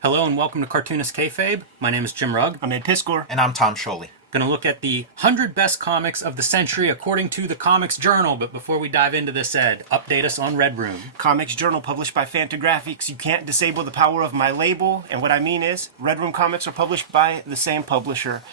Hello and welcome to Cartoonist Kayfabe. My name is Jim Rugg. I'm Ed Piscor. And I'm Tom Scholey. Going to look at the 100 best comics of the century according to the Comics Journal. But before we dive into this, Ed, update us on Red Room. Comics Journal published by Fantagraphics. You can't disable the power of my label. And what I mean is, Red Room comics are published by the same publisher.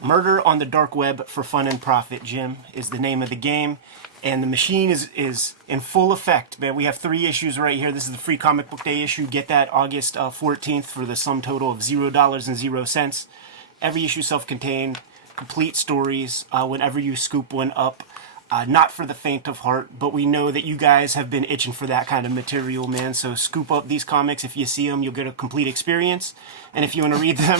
Murder on the Dark Web for Fun and Profit, Jim, is the name of the game. And the machine is in full effect, man. We have 3 issues right here. This is the free comic book day issue. Get that August 14th for the sum total of $0.00. Every issue self-contained, complete stories whenever you scoop one up. Not for the faint of heart, but we know that you guys have been itching for that kind of material, man. So scoop up these comics. If you see them, you'll get a complete experience. And if you want to read them,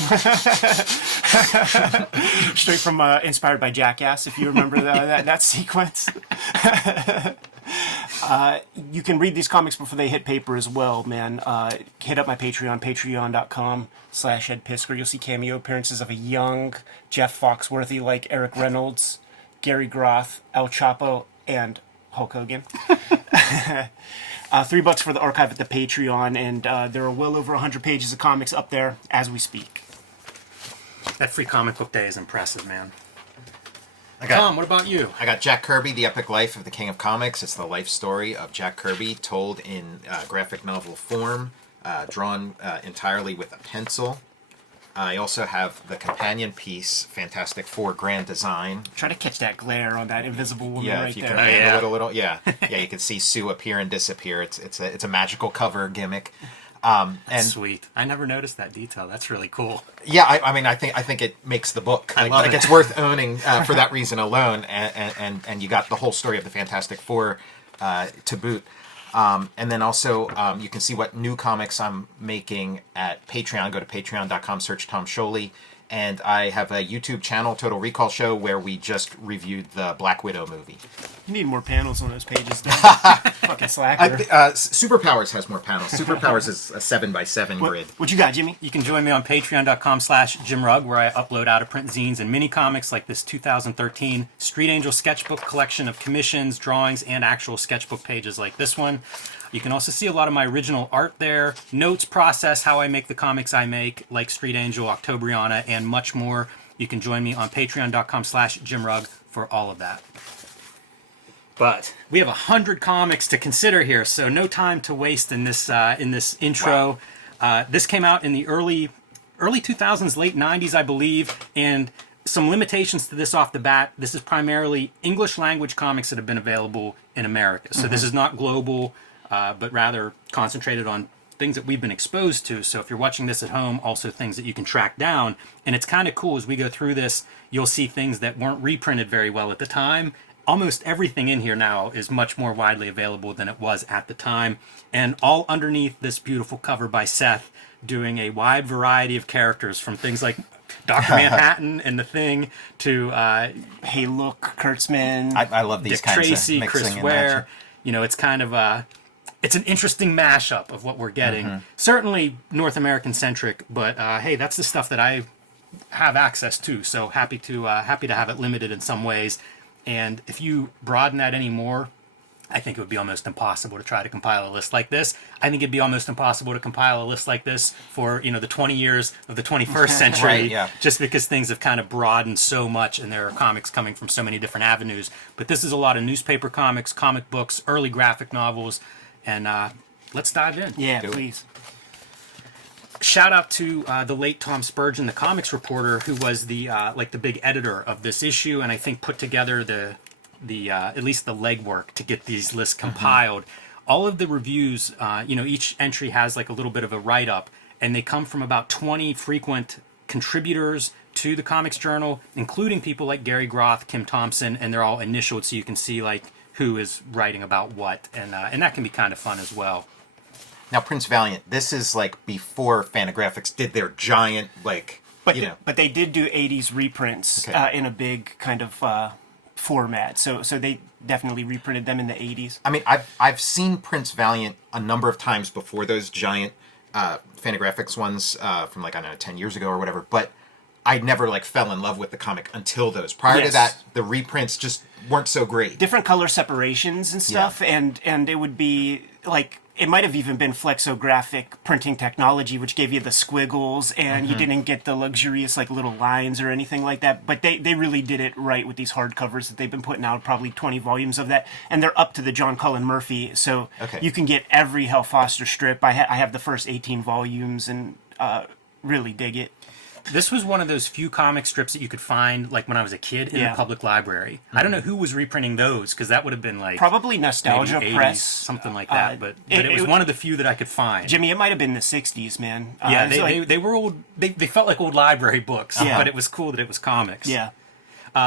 straight from inspired by Jackass, if you remember that sequence. You can read these comics before they hit paper as well, man. Hit up my Patreon, patreon.com/Ed Pisker. You'll see cameo appearances of a young Jeff Foxworthy like Eric Reynolds, Gary Groth, El Chapo, and Hulk Hogan. $3 for the archive at the Patreon, and there are well over 100 pages of comics up there as we speak. That free comic book day is impressive, man. Tom, Tom, what about you? I got Jack Kirby, The Epic Life of the King of Comics. It's the life story of Jack Kirby told in graphic novel form, drawn entirely with a pencil. I also have the companion piece, Fantastic Four Grand Design. Try to catch that glare on that invisible woman right if you there. can handle it a little, yeah, you can see Sue appear and disappear. It's a magical cover gimmick. That's sweet. I never noticed that detail. That's really cool. Yeah, I think it makes the book. I love it. It's worth owning for that reason alone, and you got the whole story of the Fantastic Four to boot. And then also, you can see what new comics I'm making at Patreon. Go to patreon.com, search Tom Scholey. And I have a YouTube channel, Total Recall Show, where we just reviewed the Black Widow movie. You need more panels on those pages, though. Fucking slacker. Superpowers has more panels. Superpowers is a 7x7 grid. What you got, Jimmy? You can join me on patreon.com/Jim Rugg, where I upload out-of-print zines and mini comics like this 2013 Street Angel sketchbook collection of commissions, drawings, and actual sketchbook pages like this one. You can also see a lot of my original art there, notes, process, how I make the comics I make, like Street Angel, Octobriana, and much more. You can join me on patreon.com/Jim Rugg for all of that. But we have 100 comics to consider here, so no time to waste in this intro. Wow. This came out in the early 2000s, late 90s, I believe, and some limitations to this off the bat. This is primarily English language comics that have been available in America. So this is not global, but rather concentrated on things that we've been exposed to. So if you're watching this at home, also things that you can track down. And it's kind of cool as we go through this, you'll see things that weren't reprinted very well at the time. Almost everything in here now is much more widely available than it was at the time. And all underneath this beautiful cover by Seth, doing a wide variety of characters from things like Dr. Manhattan and The Thing to Hey Look, Kurtzman. I love these Dick kinds Tracy, of mixing Chris and Ware. matching. You know, it's kind of it's an interesting mashup of what we're getting. Certainly North American centric, but hey, that's the stuff that I have access to. So happy to have it limited in some ways. And if you broaden that any more, I think it would be almost impossible to try to compile a list like this. I think it'd be almost impossible to compile a list like this for, the 20 years of the 21st century, Right, yeah. Just because things have kind of broadened so much and there are comics coming from so many different avenues. But this is a lot of newspaper comics, comic books, early graphic novels, and let's dive in. Yeah, please. Shout out to the late Tom Spurgeon, the comics reporter, who was the the big editor of this issue, and I think put together the at least the legwork to get these lists compiled. All of the reviews, each entry has like a little bit of a write-up, and they come from about 20 frequent contributors to the Comics Journal, including people like Gary Groth, Kim Thompson, and they're all initialed, so you can see like who is writing about what, and that can be kind of fun as well. Now, Prince Valiant, this is like before Fantagraphics did their giant, But they did do 80s reprints in a big kind of format. So they definitely reprinted them in the 80s. I mean, I've seen Prince Valiant a number of times before those giant Fantagraphics ones from 10 years ago or whatever, but I never fell in love with the comic until those. Prior to that, the reprints just weren't so great. Different color separations and stuff, and it would be it might have even been flexographic printing technology, which gave you the squiggles, and you didn't get the luxurious like little lines or anything like that. But they really did it right with these hardcovers that they've been putting out, probably 20 volumes of that, and they're up to the John Cullen Murphy, so you can get every Hal Foster strip. I have the first 18 volumes, and really dig it. This was one of those few comic strips that you could find, like when I was a kid, in the public library. I don't know who was reprinting those, because that would have been like probably Nostalgia maybe 80s, Press, something like that. But it was one of the few that I could find. Jimmy, it might have been the '60s, man. Yeah, they were old. They felt like old library books, but it was cool that it was comics. Yeah.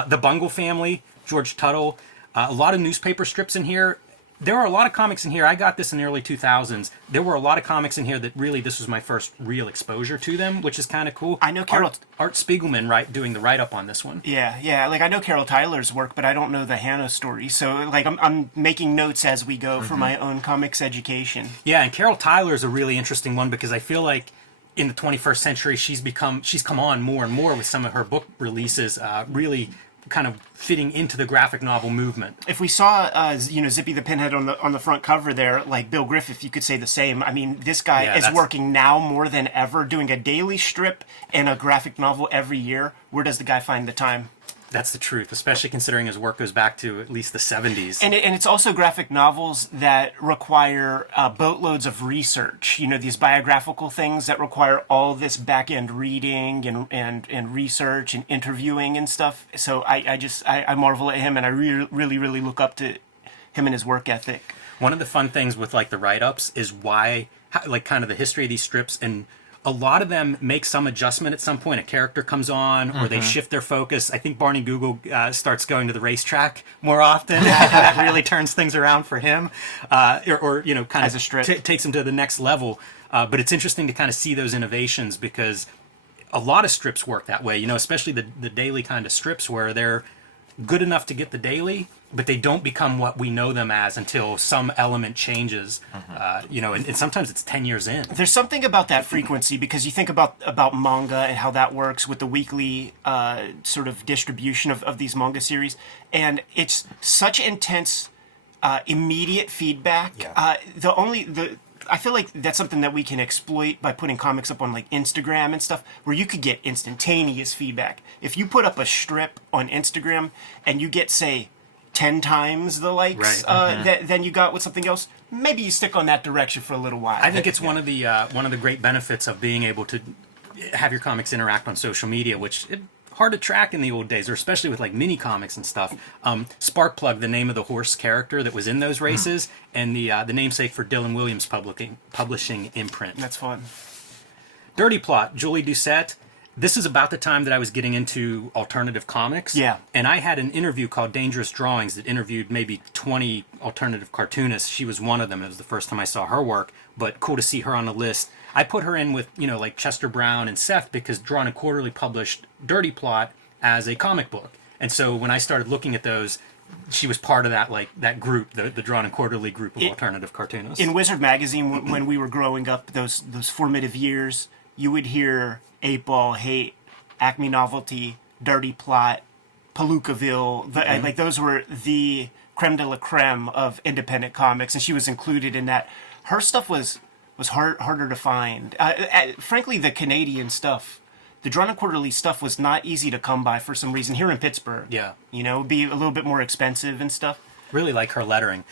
The Bungle Family, George Tuttle, a lot of newspaper strips in here. There are a lot of comics in here. I got this in the early 2000s. There were a lot of comics in here that really, this was my first real exposure to them, which is kind of cool. I know Carol... Art Spiegelman doing the write-up on this one. Yeah. Like, I know Carol Tyler's work, but I don't know the Hannah story. So, like, I'm making notes as we go for my own comics education. Yeah, and Carol Tyler's a really interesting one because I feel like in the 21st century, she's come on more and more with some of her book releases, really kind of fitting into the graphic novel movement. If we saw, Zippy the Pinhead on the front cover there, like Bill Griffith, you could say the same. I mean, this guy is working now more than ever, doing a daily strip and a graphic novel every year. Where does the guy find the time? That's the truth, especially considering his work goes back to at least the 70s. And it's also graphic novels that require boatloads of research. You know, these biographical things that require all this back-end reading and research and interviewing and stuff. So I marvel at him, and I really look up to him and his work ethic. One of the fun things with, like, the write-ups is kind of the history of these strips, and a lot of them make some adjustment at some point. A character comes on, or they shift their focus. I think Barney Google starts going to the racetrack more often. That really turns things around for him, or kind As a strip. Takes him to the next level. But it's interesting to kind of see those innovations because a lot of strips work that way. Especially the daily kind of strips where they're good enough to get the daily, but they don't become what we know them as until some element changes. And sometimes it's 10 years in. There's something about that frequency, because you think about manga and how that works with the weekly sort of distribution of these manga series, and it's such intense, immediate feedback. Yeah. I feel like that's something that we can exploit by putting comics up on like Instagram and stuff, where you could get instantaneous feedback. If you put up a strip on Instagram and you get, say, 10 times the likes than you got with something else, maybe you stick on that direction for a little while. I think it's one of the great benefits of being able to have your comics interact on social media, which hard to track in the old days, or especially with like mini comics and stuff. Sparkplug, the name of the horse character that was in those races, and the namesake for Dylan Williams publishing imprint. That's fun. Dirty Plot, Julie Doucette. This is about the time that I was getting into alternative comics. Yeah. And I had an interview called Dangerous Drawings that interviewed maybe 20 alternative cartoonists. She was one of them. It was the first time I saw her work, but cool to see her on the list. I put her in with, like Chester Brown and Seth because Drawn and Quarterly published Dirty Plot as a comic book. And so when I started looking at those, she was part of that group, the Drawn and Quarterly group of alternative cartoonists. In Wizard Magazine, when we were growing up, those formative years, you would hear 8-Ball, Hate, Acme Novelty, Dirty Plot, Palookaville. Like those were the creme de la creme of independent comics, and she was included in that. Her stuff was harder to find. Frankly, the Canadian stuff, the Drawn and Quarterly stuff, was not easy to come by for some reason here in Pittsburgh. Yeah. It'd be a little bit more expensive and stuff. Really like her lettering.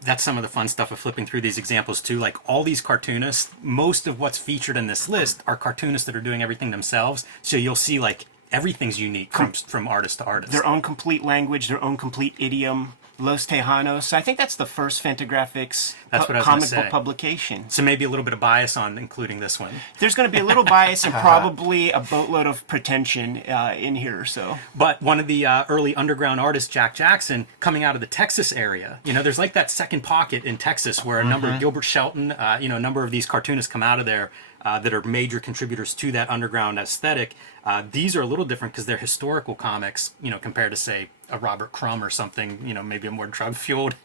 That's some of the fun stuff of flipping through these examples too. Like all these cartoonists, most of what's featured in this list are cartoonists that are doing everything themselves. So you'll see like everything's unique from artist to artist. Their own complete language, their own complete idiom. Los Tejanos. I think that's the first Fantagraphics comic book publication. So maybe a little bit of bias on including this one. There's going to be a little bias and probably a boatload of pretension in here. So, but one of the early underground artists, Jack Jackson, coming out of the Texas area. There's like that second pocket in Texas where a number of Gilbert Shelton, a number of these cartoonists come out of there. That are major contributors to that underground aesthetic. These are a little different because they're historical comics, compared to, say, a Robert Crumb or something, maybe a more drug-fueled,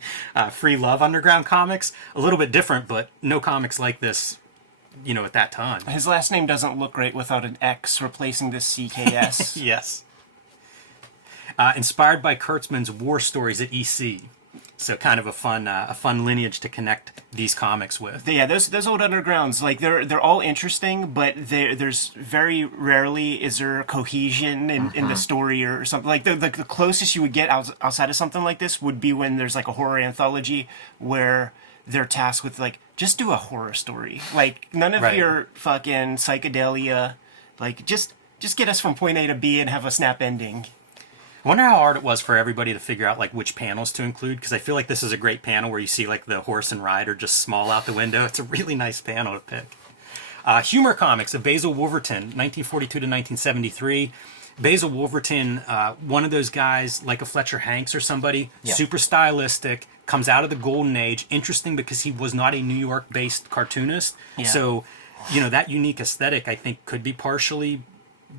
free love underground comics. A little bit different, but no comics like this, at that time. His last name doesn't look great without an X replacing the CKS. Yes. Inspired by Kurtzman's war stories at EC. So kind of a fun lineage to connect these comics with. Yeah, those old undergrounds, like they're all interesting, but there's very rarely is there cohesion in the story or something. Like the closest you would get outside of something like this would be when there's like a horror anthology where they're tasked with like just do a horror story. Like none of your fucking psychedelia. Like just get us from point A to B and have a snap ending. I wonder how hard it was for everybody to figure out like which panels to include, because I feel like this is a great panel where you see like the horse and rider just small out the window. It's a really nice panel to pick. Humor comics of Basil Wolverton, 1942 to 1973. Basil Wolverton, one of those guys like a Fletcher Hanks or somebody, super stylistic, comes out of the golden age. Interesting because he was not a New York-based cartoonist. Yeah. So, that unique aesthetic I think could be partially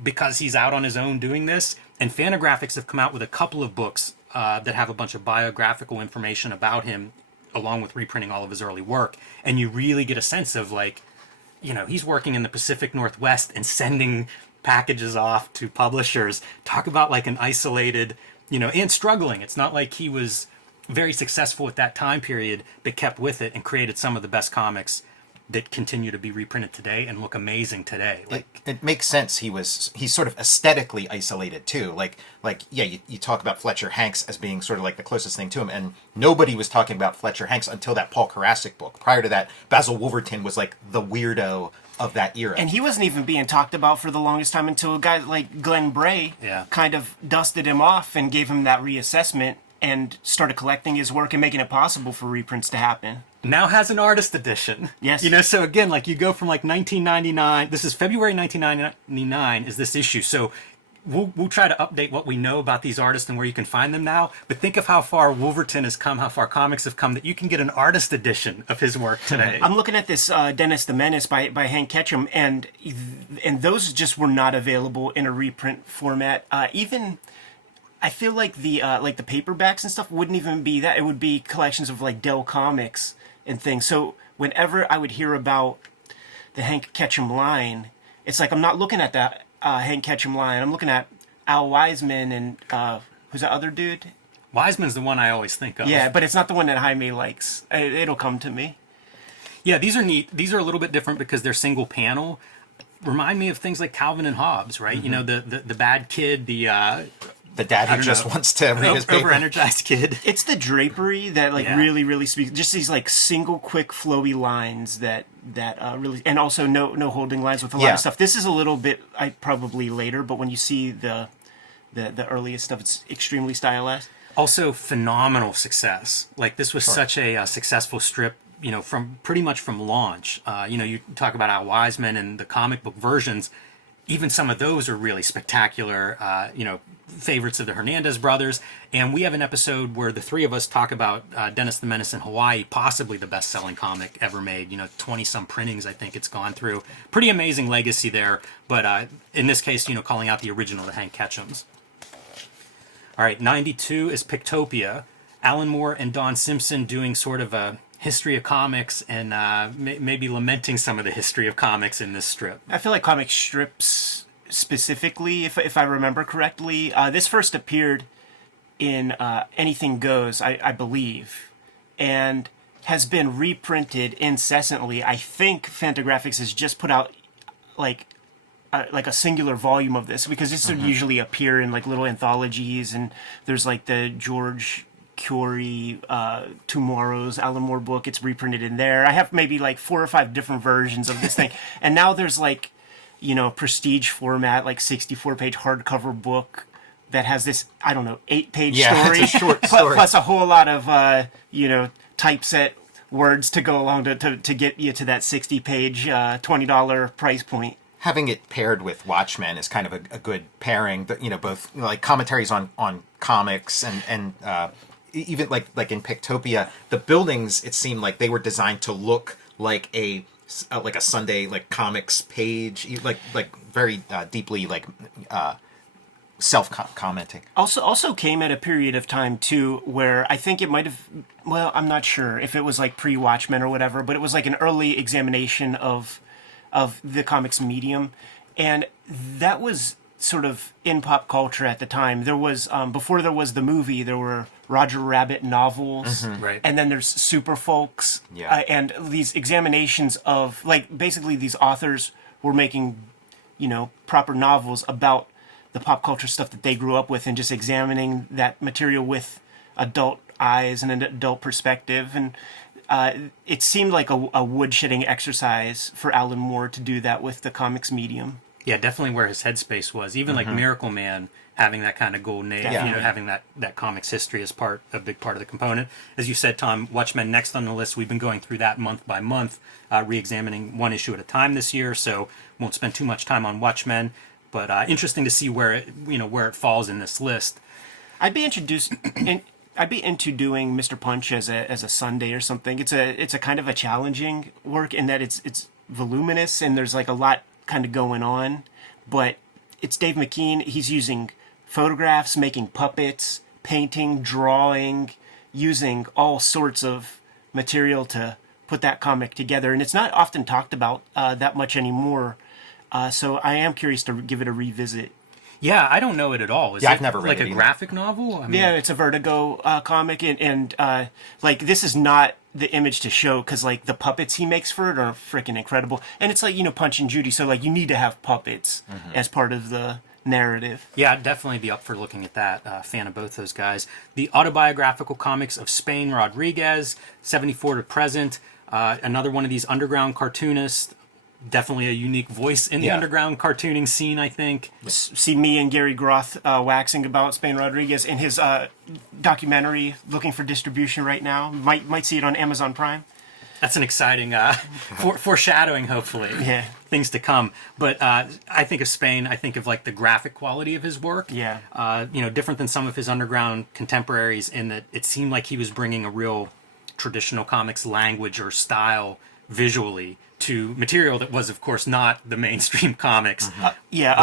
because he's out on his own doing this. And Fantagraphics have come out with a couple of books that have a bunch of biographical information about him, along with reprinting all of his early work. And you really get a sense of like, he's working in the Pacific Northwest and sending packages off to publishers. Talk about like an isolated, and struggling. It's not like he was very successful at that time period, but kept with it and created some of the best comics that continue to be reprinted today and look amazing today. Like it makes sense. He's sort of aesthetically isolated too. You talk about Fletcher Hanks as being sort of like the closest thing to him, and nobody was talking about Fletcher Hanks until that Paul Karasik book. Prior to that, Basil Wolverton was like the weirdo of that era. And he wasn't even being talked about for the longest time until a guy like Glenn Bray kind of dusted him off and gave him that reassessment and started collecting his work and making it possible for reprints to happen. Now has an artist edition. Yes. So again, like you go from like 1999, this is February 1999 is this issue. So we'll try to update what we know about these artists and where you can find them now. But think of how far Wolverton has come, how far comics have come, that you can get an artist edition of his work today. I'm looking at this Dennis the Menace by Hank Ketchum, and those just were not available in a reprint format. Even I feel like the paperbacks and stuff wouldn't even be that. It would be collections of like Dell Comics and things. So whenever I would hear about the Hank Ketchum line, it's like I'm not looking at that Hank Ketchum line. I'm looking at Al Wiseman and who's that other dude? Wiseman's the one I always think of. Yeah, but it's not the one that Jaime likes. It'll come to me. Yeah, these are neat. These are a little bit different because they're single panel. Remind me of things like Calvin and Hobbes, right? Mm-hmm. The bad kid, the dad who just wants to read his paper. Over-energized kid. It's the drapery that really, really speaks. Just these like single, quick, flowy lines that really, and also no holding lines with a lot of stuff. This is a little bit probably later, but when you see the earliest stuff, it's extremely stylized. Also, phenomenal success. Like this was such a successful strip. From pretty much from launch. You talk about Al Wiseman and the comic book versions. Even some of those are really spectacular, favorites of the Hernandez brothers. And we have an episode where the three of us talk about Dennis the Menace in Hawaii, possibly the best-selling comic ever made. 20-some printings I think it's gone through. Pretty amazing legacy there. But in this case, calling out the original, the Hank Ketchums. All right, 92 is Pictopia. Alan Moore and Don Simpson doing sort of a history of comics and maybe lamenting some of the history of comics in this strip. I feel like comic strips specifically, if I remember correctly, this first appeared in Anything Goes, I believe, and has been reprinted incessantly. I think Fantagraphics has just put out like a singular volume of this, because this would usually appear in like little anthologies, and there's like the George Curie Tomorrow's Alan Moore book. It's reprinted in there. I have maybe like 4 or 5 different versions of this thing, and now there's like prestige format, like 64-page hardcover book that has this 8-page story, it's a short story, plus a whole lot of typeset words to go along to get you to that 60-page $20 price point. Having it paired with Watchmen is kind of a good pairing. Both like commentaries on comics and even like in Pictopia, the buildings, it seemed like they were designed to look like a Sunday like comics page, like very deeply like self-commenting. Also came at a period of time too where I think it might have, well, I'm not sure if it was like pre-Watchmen or whatever, but it was like an early examination of the comics medium, and that was sort of in pop culture at the time. There was before there was the movie, there were Roger Rabbit novels, Right. and then there's Super Folks, Yeah. and these examinations of, like, basically these authors were making, proper novels about the pop culture stuff that they grew up with, and just examining that material with adult eyes and an adult perspective. And it seemed like a woodshedding exercise for Alan Moore to do that with the comics medium. Yeah, definitely where his headspace was. Even like Miracle Man having that kind of golden age, Yeah. having that comics history as a big part of the component. As you said, Tom, Watchmen next on the list. We've been going through that month by month, re-examining one issue at a time this year, so won't spend too much time on Watchmen. But interesting to see where it falls in this list. I'd be into doing Mr. Punch as a Sunday or something. It's a kind of a challenging work in that it's voluminous and there's like a lot kind of going on, but it's Dave McKean. He's using photographs, making puppets, painting, drawing, using all sorts of material to put that comic together, and it's not often talked about that much anymore. So I am curious to give it a revisit. Yeah, I don't know it at all. Is Yeah, it I've never read like it a either. graphic novel? I mean, Yeah, it's a Vertigo comic, and like this is not the image to show because like the puppets he makes for it are freaking incredible, and it's like Punch and Judy, so like you need to have puppets as part of the narrative. Yeah, I'd definitely be up for looking at that. Fan of both those guys. The autobiographical comics of Spain Rodriguez, 74 to present. Another one of these underground cartoonists. Definitely a unique voice in the Yeah. underground cartooning scene, I think. See me and Gary Groth waxing about Spain Rodriguez in his documentary looking for distribution right now. Might see it on Amazon Prime. That's an exciting foreshadowing, hopefully. Yeah. Things to come. But I think of Spain, I think of like the graphic quality of his work. Yeah. Different than some of his underground contemporaries in that it seemed like he was bringing a real traditional comics language or style visually to material that was, of course, not the mainstream comics. But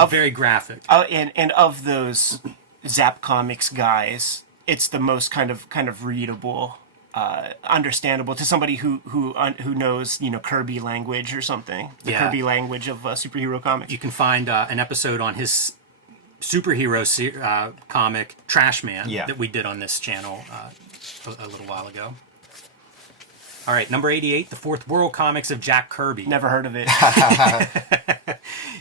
very graphic. And of those Zap Comics guys, it's the most kind of readable, understandable to somebody who knows Kirby language or something. The Yeah. Kirby language of superhero comics. You can find an episode on his superhero comic Trash Man Yeah. that we did on this channel a little while ago. All right, number 88, the Fourth World comics of Jack Kirby. Never heard of it.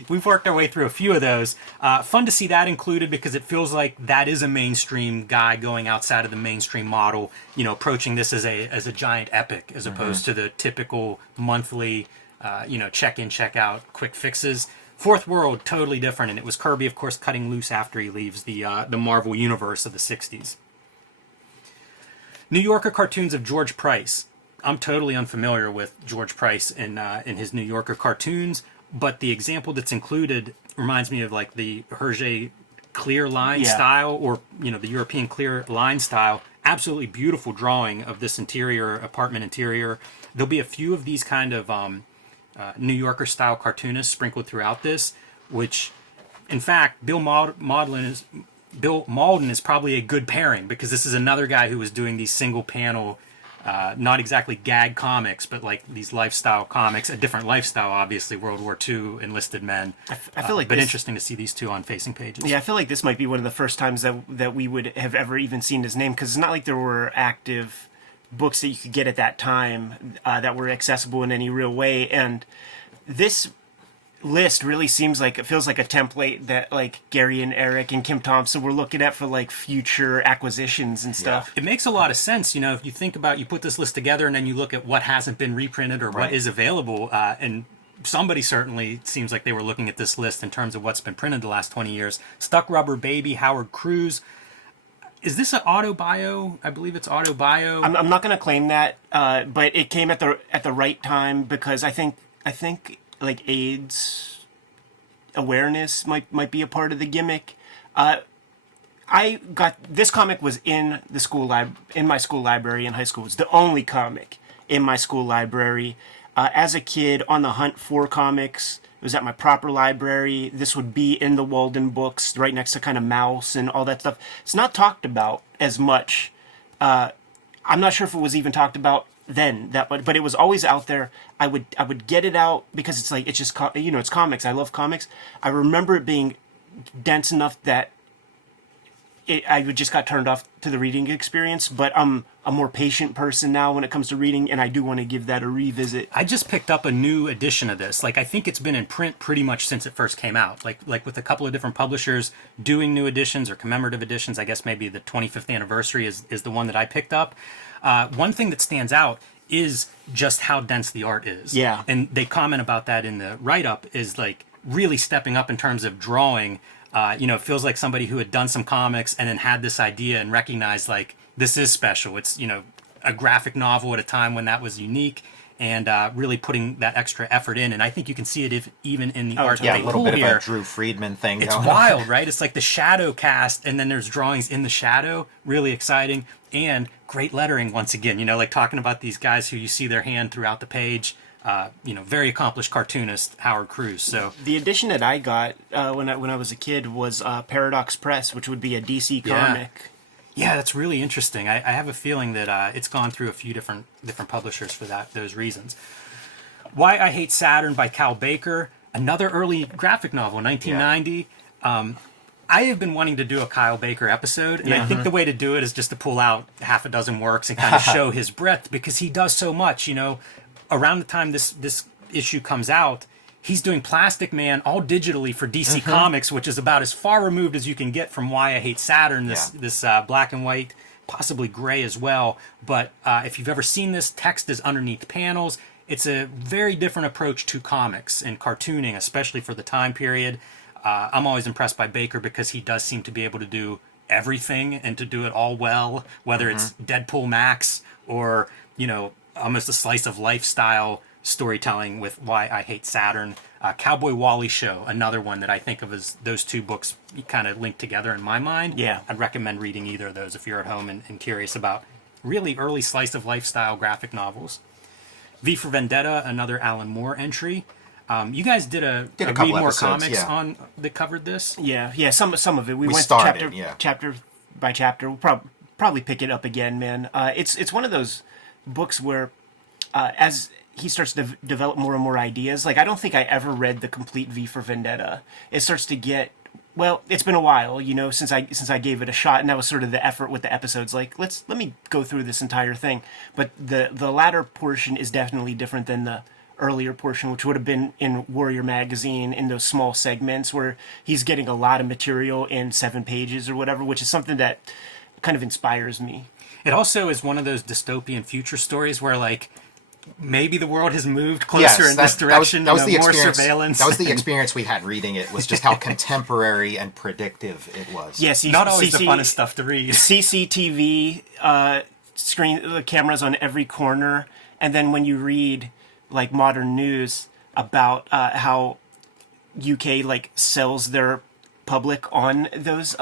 We've worked our way through a few of those. Fun to see that included because it feels like that is a mainstream guy going outside of the mainstream model, approaching this as a giant epic as opposed to the typical monthly, check in, check out, quick fixes. Fourth World, totally different, and it was Kirby, of course, cutting loose after he leaves the Marvel universe of the 60s. New Yorker cartoons of George Price. I'm totally unfamiliar with George Price in his New Yorker cartoons, but the example that's included reminds me of like the Hergé clear line style, or the European clear line style. Absolutely beautiful drawing of this apartment interior. There'll be a few of these kind of New Yorker style cartoonists sprinkled throughout this, which, in fact, Bill Malden is probably a good pairing because this is another guy who was doing these single panel. Not exactly gag comics, but like these lifestyle comics, a different lifestyle, obviously, World War II enlisted men. I feel like but this- interesting to see these two on facing pages. Yeah, I feel like this might be one of the first times that we would have ever even seen his name, because it's not like there were active books that you could get at that time that were accessible in any real way. And this list really feels like a template that like Gary and Eric and Kim Thompson were looking at for like future acquisitions and stuff. It makes a lot of sense, if you think about, you put this list together and then you look at what hasn't been reprinted or what is available, and somebody certainly seems like they were looking at this list in terms of what's been printed the last 20 years. Stuck Rubber Baby, Howard Cruz. Is this an autobio? I believe it's autobio. I'm not going to claim that, but it came at the right time because I think like AIDS awareness might be a part of the gimmick. I got this comic was in the school in my school library in high school. It's the only comic in my school library. As a kid, on the hunt for comics. It was at my proper library. This would be in the Walden books, right next to kind of Mouse and all that stuff. It's not talked about as much. I'm not sure if it was even talked about then but it was always out there. I would get it out because it's like it's just it's comics. I love comics. I remember it being dense enough that I just got turned off to the reading experience, but I'm a more patient person now when it comes to reading, and I do want to give that a revisit. I just picked up a new edition of this. Like, I think it's been in print pretty much since it first came out. Like with a couple of different publishers doing new editions or commemorative editions. I guess maybe the 25th anniversary is the one that I picked up. One thing that stands out is just how dense the art is. Yeah. And they comment about that in the write-up, is like really stepping up in terms of drawing. It feels like somebody who had done some comics and then had this idea and recognized, like, this is special. It's, a graphic novel at a time when that was unique, and really putting that extra effort in. And I think you can see it even in the art Yeah, that a they little pull bit here. of a Drew Friedman thing It's going on. wild, right? It's like the shadow cast, and then there's drawings in the shadow. Really exciting. And great lettering once again. Like talking about these guys who you see their hand throughout the page. Very accomplished cartoonist, Howard Cruz. So The edition that I got when I was a kid was Paradox Press, which would be a DC comic. yeah, that's really interesting. I have a feeling that it's gone through a few different publishers for those reasons. Why I Hate Saturn by Cal Baker, another early graphic novel, 1990. I have been wanting to do a Kyle Baker episode, and I think the way to do it is just to pull out half a dozen works and kind of show his breadth, because he does so much. Around the time this issue comes out, he's doing Plastic Man all digitally for DC Comics, which is about as far removed as you can get from Why I Hate Saturn, this black and white, possibly gray as well. But if you've ever seen this, text is underneath panels. It's a very different approach to comics and cartooning, especially for the time period. I'm always impressed by Baker because he does seem to be able to do everything and to do it all well, whether it's Deadpool Max or, almost a slice of lifestyle storytelling with Why I Hate Saturn. Cowboy Wally Show, another one that I think of as those two books kind of linked together in my mind. Yeah. I'd recommend reading either of those if you're at home and curious about really early slice of lifestyle graphic novels. V for Vendetta, another Alan Moore entry. You guys did a couple Read More episodes, Comics yeah. on that covered this. Yeah, some of it. We went started, chapter by chapter. We'll probably pick it up again, man. It's one of those books where, as he starts to develop more and more ideas, like I don't think I ever read the complete V for Vendetta. It starts to get, well, it's been a while, since I gave it a shot, and that was sort of the effort with the episodes. Like, let me go through this entire thing. But the latter portion is definitely different than the earlier portion, which would have been in Warrior Magazine in those small segments where he's getting a lot of material in 7 pages or whatever, which is something that kind of inspires me. It also is one of those dystopian future stories where, like, maybe the world has moved closer in this direction. That was the more experience. surveillance. That was the experience we had reading it. Was just how contemporary and predictive it was. Yes, not always the funnest stuff to read. CCTV screen cameras on every corner, and then when you read like modern news about how UK like sells their public on those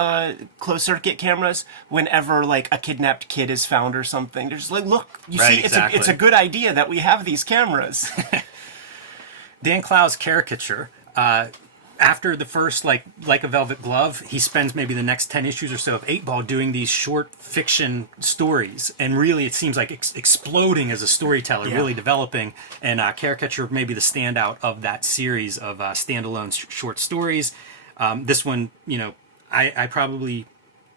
closed circuit cameras whenever like a kidnapped kid is found or something. They're just like, look, you Right, see, exactly. it's a good idea that we have these cameras. Dan Clow's caricature. After the first, like a Velvet Glove, he spends maybe the next 10 issues or so of 8-Ball doing these short fiction stories. And really, it seems like exploding as a storyteller, really developing. And Caricature may be the standout of that series of standalone short stories. This one, I probably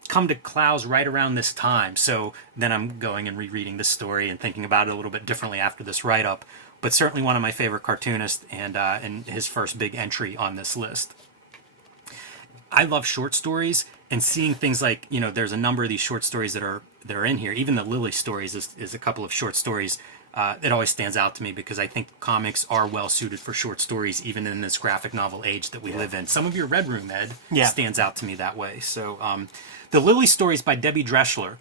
come to Clow's right around this time. So then I'm going and rereading this story and thinking about it a little bit differently after this write-up. But certainly one of my favorite cartoonists, and his first big entry on this list. I love short stories, and seeing things like, there's a number of these short stories that are in here. Even the Lily stories is a couple of short stories. It always stands out to me because I think comics are well suited for short stories, even in this graphic novel age that we live in. Some of your Red Room, Ed, stands out to me that way. So the Lily stories by Debbie Dreschler.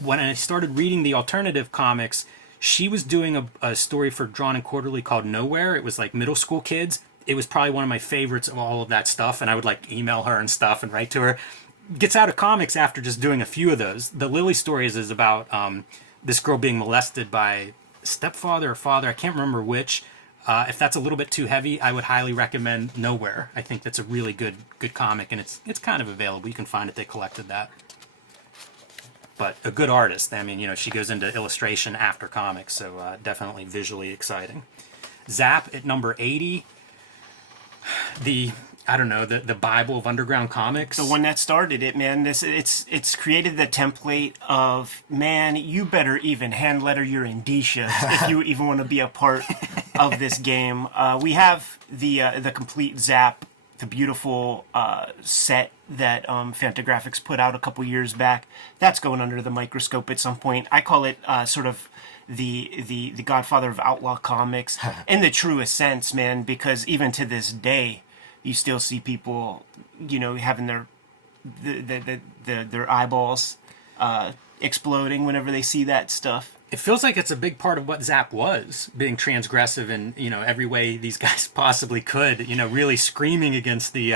When I started reading the alternative comics, she was doing a story for Drawn and Quarterly called Nowhere. It was like middle school kids. It was probably one of my favorites of all of that stuff, and I would like email her and stuff and write to her. Gets out of comics after just doing a few of those. The Lily stories is about this girl being molested by stepfather or father. I can't remember which. If that's a little bit too heavy, I would highly recommend Nowhere. I think that's a really good comic, and it's kind of available. You can find it. They collected that. But a good artist. I mean, she goes into illustration after comics, so definitely visually exciting. Zap at number 80. The I don't know, the Bible of underground comics. The one that started it, man. It's created the template of, man, you better even hand letter your indicias if you even want to be a part of this game. We have the complete Zap, the beautiful set that Fantagraphics put out a couple years back. That's going under the microscope at some point. I call it sort of the godfather of outlaw comics in the truest sense, man, because even to this day, you still see people, you know, having their eyeballs exploding whenever they see that stuff. It feels like it's a big part of what Zap was, being transgressive in, you know, every way these guys possibly could, you know, really screaming against the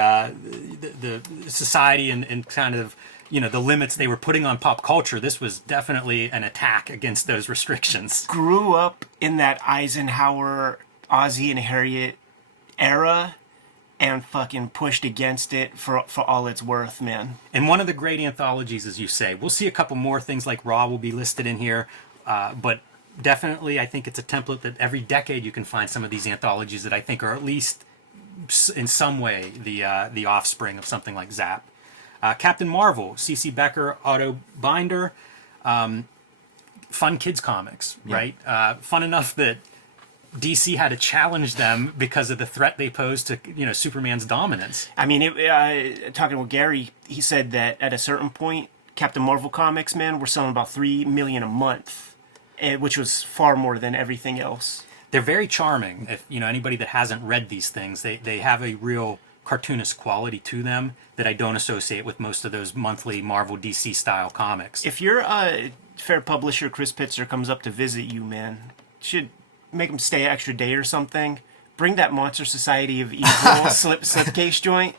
society and kind of, you know, the limits they were putting on pop culture. This was definitely an attack against those restrictions. Grew up in that Eisenhower, Ozzie and Harriet era, and fucking pushed against it for all it's worth, man. And one of the great anthologies, as you say. We'll see a couple more things like Raw will be listed in here, but definitely I think it's a template that every decade you can find some of these anthologies that I think are at least in some way the offspring of something like Zap. Captain Marvel, C.C. Becker, Otto Binder, fun kids comics, right? Fun enough that DC had to challenge them because of the threat they posed to, you know, Superman's dominance. I mean, talking with Gary, he said that at a certain point, Captain Marvel comics, man, were selling about 3 million a month, which was far more than everything else. They're very charming. If, you know, anybody that hasn't read these things, they have a real cartoonist quality to them that I don't associate with most of those monthly Marvel DC style comics. If your fair publisher, Chris Pitzer, comes up to visit you, man, should make him stay an extra day or something. Bring that Monster Society of Evil slipcase joint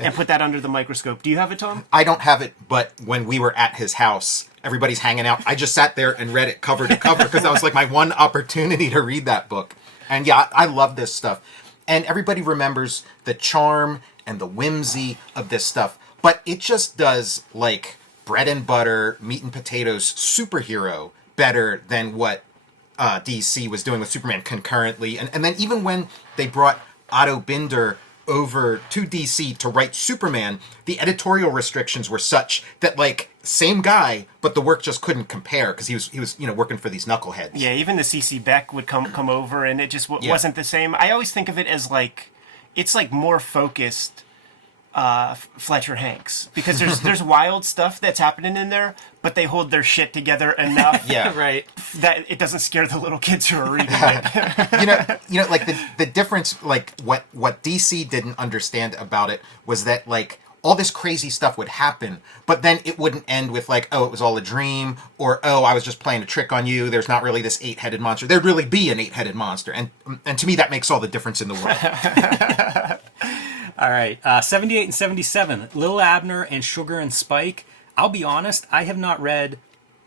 and put that under the microscope. Do you have it, Tom? I don't have it, but when we were at his house, everybody's hanging out. I just sat there and read it cover to cover because that was like my one opportunity to read that book. And yeah, I love this stuff. And everybody remembers the charm and the whimsy of this stuff. But it just does like bread and butter, meat and potatoes superhero better than what DC was doing with Superman concurrently. And then even when they brought Otto Binder over to DC to write Superman, the editorial restrictions were such that, like, same guy, but the work just couldn't compare because he was you know, working for these knuckleheads. Yeah, even the CC Beck would come over, and it just wasn't the same. I always think of it as like, it's like more focused Fletcher Hanks, because there's wild stuff that's happening in there, but they hold their shit together enough, Yeah, right, that it doesn't scare the little kids who are reading it. you know, like the difference, like what DC didn't understand about it was that, like, all this crazy stuff would happen, but then it wouldn't end with like, oh, it was all a dream, or oh, I was just playing a trick on you. There's not really this 8-headed monster. There'd really be an 8-headed monster, and to me that makes all the difference in the world. All right, 78 and 77, Lil Abner and Sugar and Spike. I'll be honest, I have not read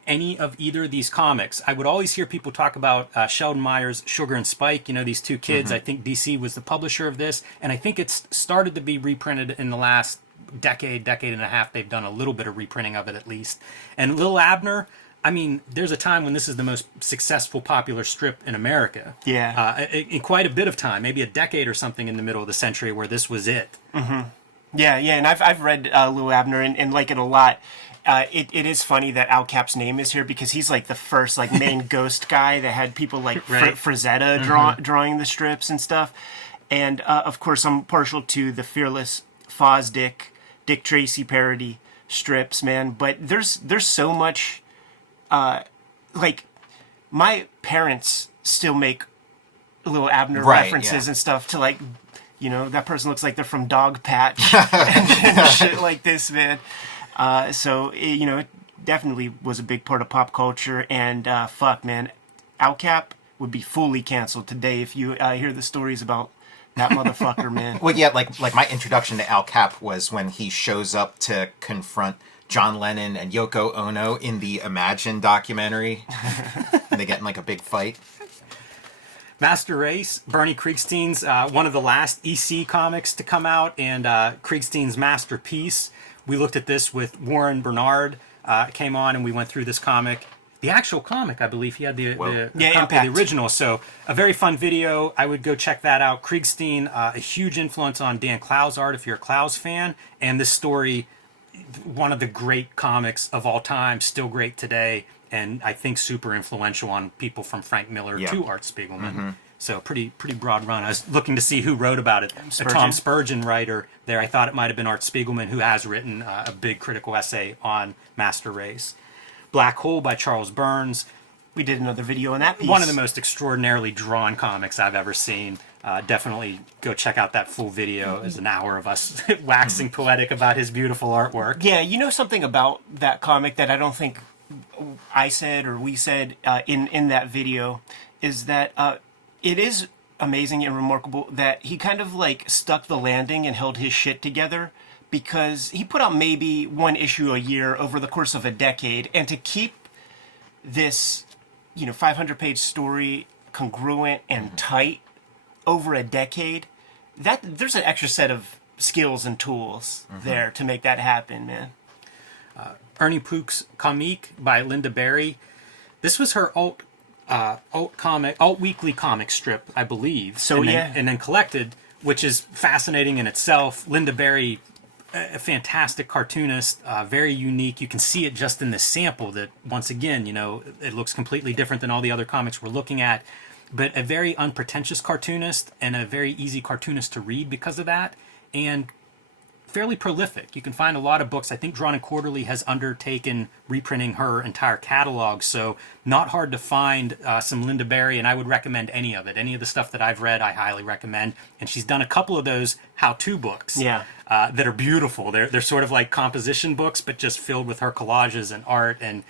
any of either of these comics. I would always hear people talk about Sheldon Meyer's Sugar and Spike, you know, these two kids. I think DC was the publisher of this, and I think it's started to be reprinted in the last decade and a half. They've done a little bit of reprinting of it at least. And Lil Abner, I mean, there's a time when this is the most successful popular strip in America. Yeah. In quite a bit of time, maybe a decade or something in the middle of the century where this was it. Mm-hmm. Yeah, and I've read Lil Abner and like it a lot. It is funny that Al Cap's name is here because he's like the first like main ghost guy that had people like Right. Frazetta drawing the strips and stuff. And of course, I'm partial to the Fearless Fosdick, Dick Tracy parody strips, man. But there's so much. Like, my parents still make Lil Abner references and stuff to, like, you know, that person looks like they're from Dog Patch and shit like this, man. So, you know, it definitely was a big part of pop culture. And fuck, man, Al Cap would be fully canceled today if you hear the stories about that motherfucker, man. Well, yeah, like my introduction to Al Cap was when he shows up to confront John Lennon and Yoko Ono in the Imagine documentary. And they get in like a big fight. Master Race, Bernie Kriegstein's one of the last EC comics to come out, and Kriegstein's masterpiece. We looked at this with Warren Bernard, came on, and we went through this comic. the actual comic, I believe he had the copy of Impact. the original. So a very fun video. I would go check that out. Kriegstein, a huge influence on Dan Clowes' art if you're a Clowes fan. And this story, one of the great comics of all time, still great today, and I think super influential on people from Frank Miller to Art Spiegelman. So pretty broad run. I was looking to see who wrote about it. A Tom Spurgeon writer there. I thought it might have been Art Spiegelman, who has written a big critical essay on Master Race. Black Hole by Charles Burns. We did another video on that piece. One of the most extraordinarily drawn comics I've ever seen. Definitely go check out that full video. It's an hour of us waxing poetic about his beautiful artwork. Yeah, you know something about that comic that I don't think I said or we said in that video is that it is amazing and remarkable that he kind of like stuck the landing and held his shit together, because he put out maybe one issue a year over the course of a decade, and to keep this 500-page story congruent and tight over a decade, that there's an extra set of skills and tools there to make that happen, man. Ernie Pook's Comique by Linda Berry. This was her alt weekly comic strip, I believe. So and then collected, which is fascinating in itself. Linda Berry, a fantastic cartoonist, very unique. You can see it just in this sample that, once again, it looks completely different than all the other comics we're looking at. But a very unpretentious cartoonist and a very easy cartoonist to read because of that. And fairly prolific. You can find a lot of books. I think Drawn and Quarterly has undertaken reprinting her entire catalog, so not hard to find some Linda Berry, and I would recommend any of it. Any of the stuff that I've read, I highly recommend. And she's done a couple of those how-to books that are beautiful. They're sort of like composition books, but just filled with her collages and art and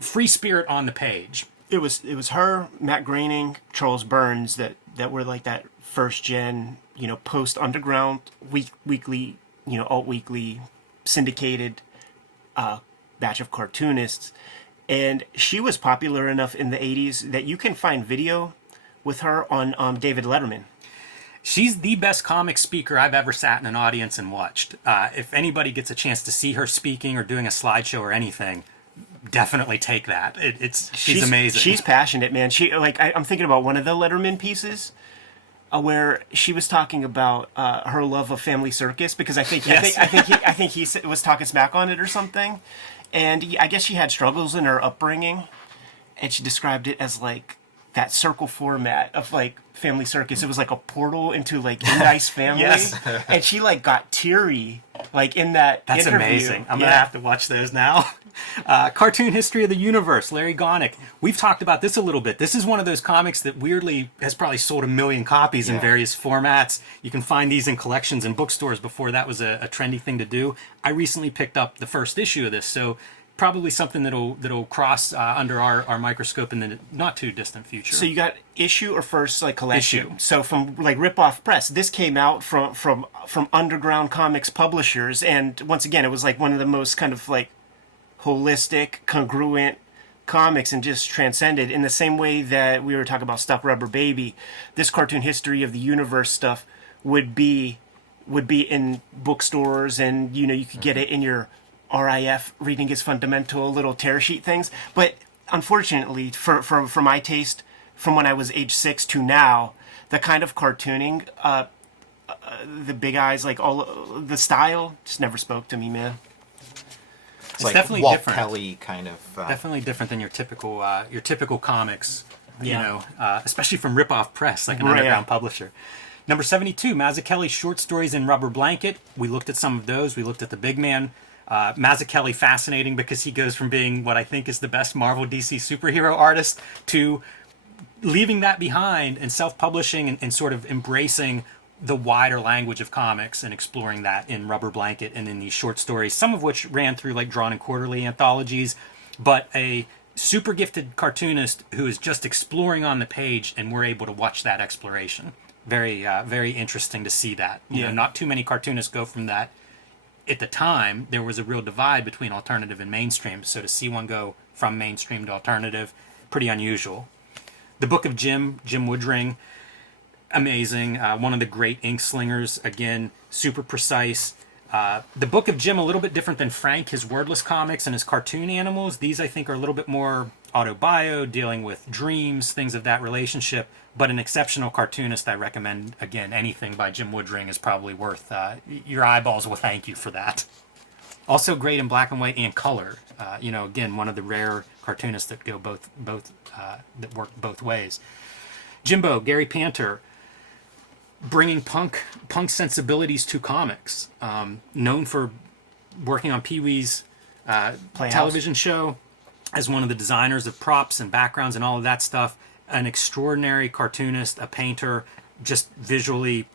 free spirit on the page. It was her, Matt Groening, Charles Burns that were like that first gen, post underground weekly, alt weekly syndicated batch of cartoonists. And she was popular enough in the 80s that you can find video with her on David Letterman. She's the best comic speaker I've ever sat in an audience and watched. If anybody gets a chance to see her speaking or doing a slideshow or anything, definitely take that. She's amazing. She's passionate, man. I'm thinking about one of the Letterman pieces where she was talking about her love of Family Circus, because I think he was talking smack on it or something, and I guess she had struggles in her upbringing, and she described it as like that circle format of like Family Circus. It was like a portal into like a nice family. Yes. And she like got teary like in that That's interview. amazing. I'm gonna have to watch those now. Cartoon History of the Universe, Larry Gonick. We've talked about this a little bit. This is one of those comics that weirdly has probably sold 1 million copies in various formats. You can find these in collections in bookstores before that was a trendy thing to do. I recently picked up the first issue of this, so probably something that'll cross under our microscope in the not too distant future. So you got issue or first like collection? Issue. So from like Rip-Off Press. This came out from underground comics publishers, and once again it was like one of the most kind of like holistic, congruent comics, and just transcended in the same way that we were talking about Stuck Rubber Baby. This Cartoon History of the Universe stuff would be in bookstores, and you could get it in your RIF, Reading is Fundamental, little tear sheet things. But unfortunately, for my taste, from when I was age 6 to now, the kind of cartooning, the big eyes, like all the style, just never spoke to me, man. It's like definitely Walt different. Kelly kind of. Definitely different than your typical comics. Especially from Rip-Off Press, like an underground publisher. Number 72, Mazzucchelli's short stories in Rubber Blanket. We looked at some of those. We looked at the Big Man. Mazzucchelli, fascinating because he goes from being what I think is the best Marvel DC superhero artist to leaving that behind and self-publishing and sort of embracing the wider language of comics and exploring that in Rubber Blanket and in these short stories, some of which ran through like Drawn and Quarterly anthologies, but a super gifted cartoonist who is just exploring on the page, and we're able to watch that exploration. Very, very interesting to see that. You know, not too many cartoonists go from that. At the time, there was a real divide between alternative and mainstream, so to see one go from mainstream to alternative, pretty unusual. The Book of Jim Woodring, amazing. One of the great ink slingers, again, super precise. The Book of Jim, a little bit different than Frank, his wordless comics and his cartoon animals. These, I think, are a little bit more autobio, dealing with dreams, things of that relationship. But an exceptional cartoonist. I recommend, again, anything by Jim Woodring is probably worth, your eyeballs will thank you for that. Also great in black and white and color. Again, one of the rare cartoonists that go that work both ways. Jimbo, Gary Panter, bringing punk sensibilities to comics. Known for working on Pee-wee's television show as one of the designers of props and backgrounds and all of that stuff. An extraordinary cartoonist, a painter, just visually,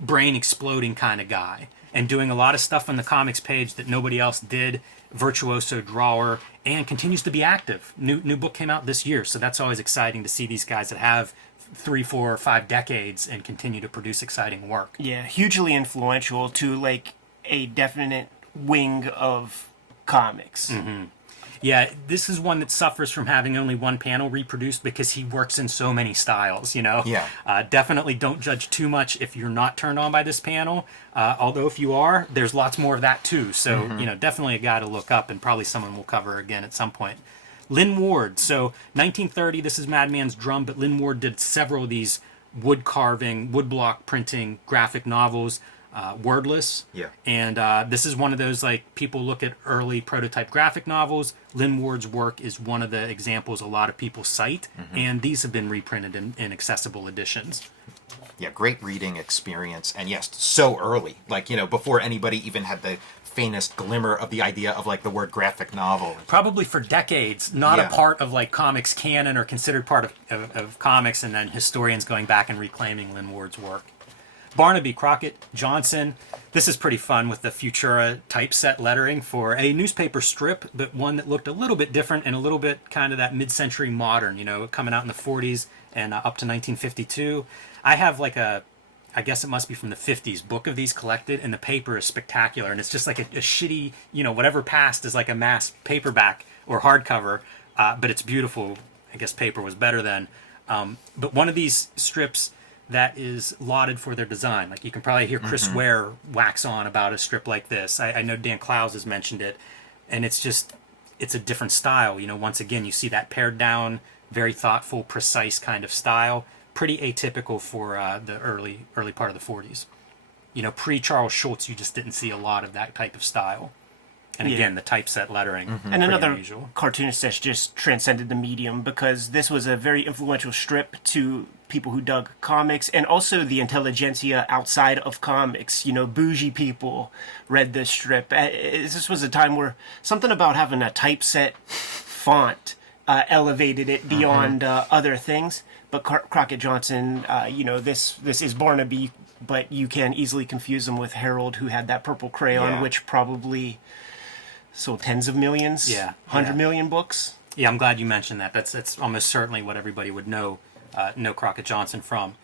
brain exploding kind of guy. And doing a lot of stuff on the comics page that nobody else did. Virtuoso drawer, and continues to be active. New book came out this year, so that's always exciting to see these guys that have 3, 4, or 5 decades and continue to produce exciting work. Yeah, hugely influential to like a definite wing of comics. Mm-hmm. Yeah, this is one that suffers from having only one panel reproduced because he works in so many styles, Yeah. Definitely don't judge too much if you're not turned on by this panel. Although if you are, there's lots more of that too. So, definitely a guy to look up and probably someone we'll cover again at some point. Lynn Ward. So 1930, this is Madman's Drum, but Lynn Ward did several of these wood carving, woodblock printing graphic novels. Wordless. Yeah. And this is one of those, like, people look at early prototype graphic novels. Lynn Ward's work is one of the examples a lot of people cite, and these have been reprinted in accessible editions. Yeah, great reading experience. And yes, so early. Like, before anybody even had the faintest glimmer of the idea of, like, the word graphic novel. Probably for decades, not a part of, like, comics canon or considered part of comics, and then historians going back and reclaiming Lynn Ward's work. Barnaby, Crockett, Johnson. This is pretty fun with the Futura typeset lettering for a newspaper strip, but one that looked a little bit different and a little bit kind of that mid-century modern, coming out in the 40s and up to 1952. I have like I guess it must be from the 50s, book of these collected, and the paper is spectacular. And it's just like a shitty, whatever passed is like a mass paperback or hardcover, but it's beautiful. I guess paper was better then. But one of these strips that is lauded for their design. Like, you can probably hear Chris Ware wax on about a strip like this. I know Dan Clowes has mentioned it, and it's a different style. Once again, you see that pared down, very thoughtful, precise kind of style. Pretty atypical for the early part of the 40s. Pre-Charles Schultz, you just didn't see a lot of that type of style. And again, the typeset lettering. And another unusual. Cartoonist that's just transcended the medium, because this was a very influential strip to people who dug comics, and also the intelligentsia outside of comics. Bougie people read this strip. This was a time where something about having a typeset font elevated it beyond other things. But Crockett Johnson, this is Barnaby, but you can easily confuse him with Harold, who had that purple crayon, which probably sold tens of millions, 100 million books. Yeah, I'm glad you mentioned that. That's almost certainly what everybody would know Crockett Johnson from.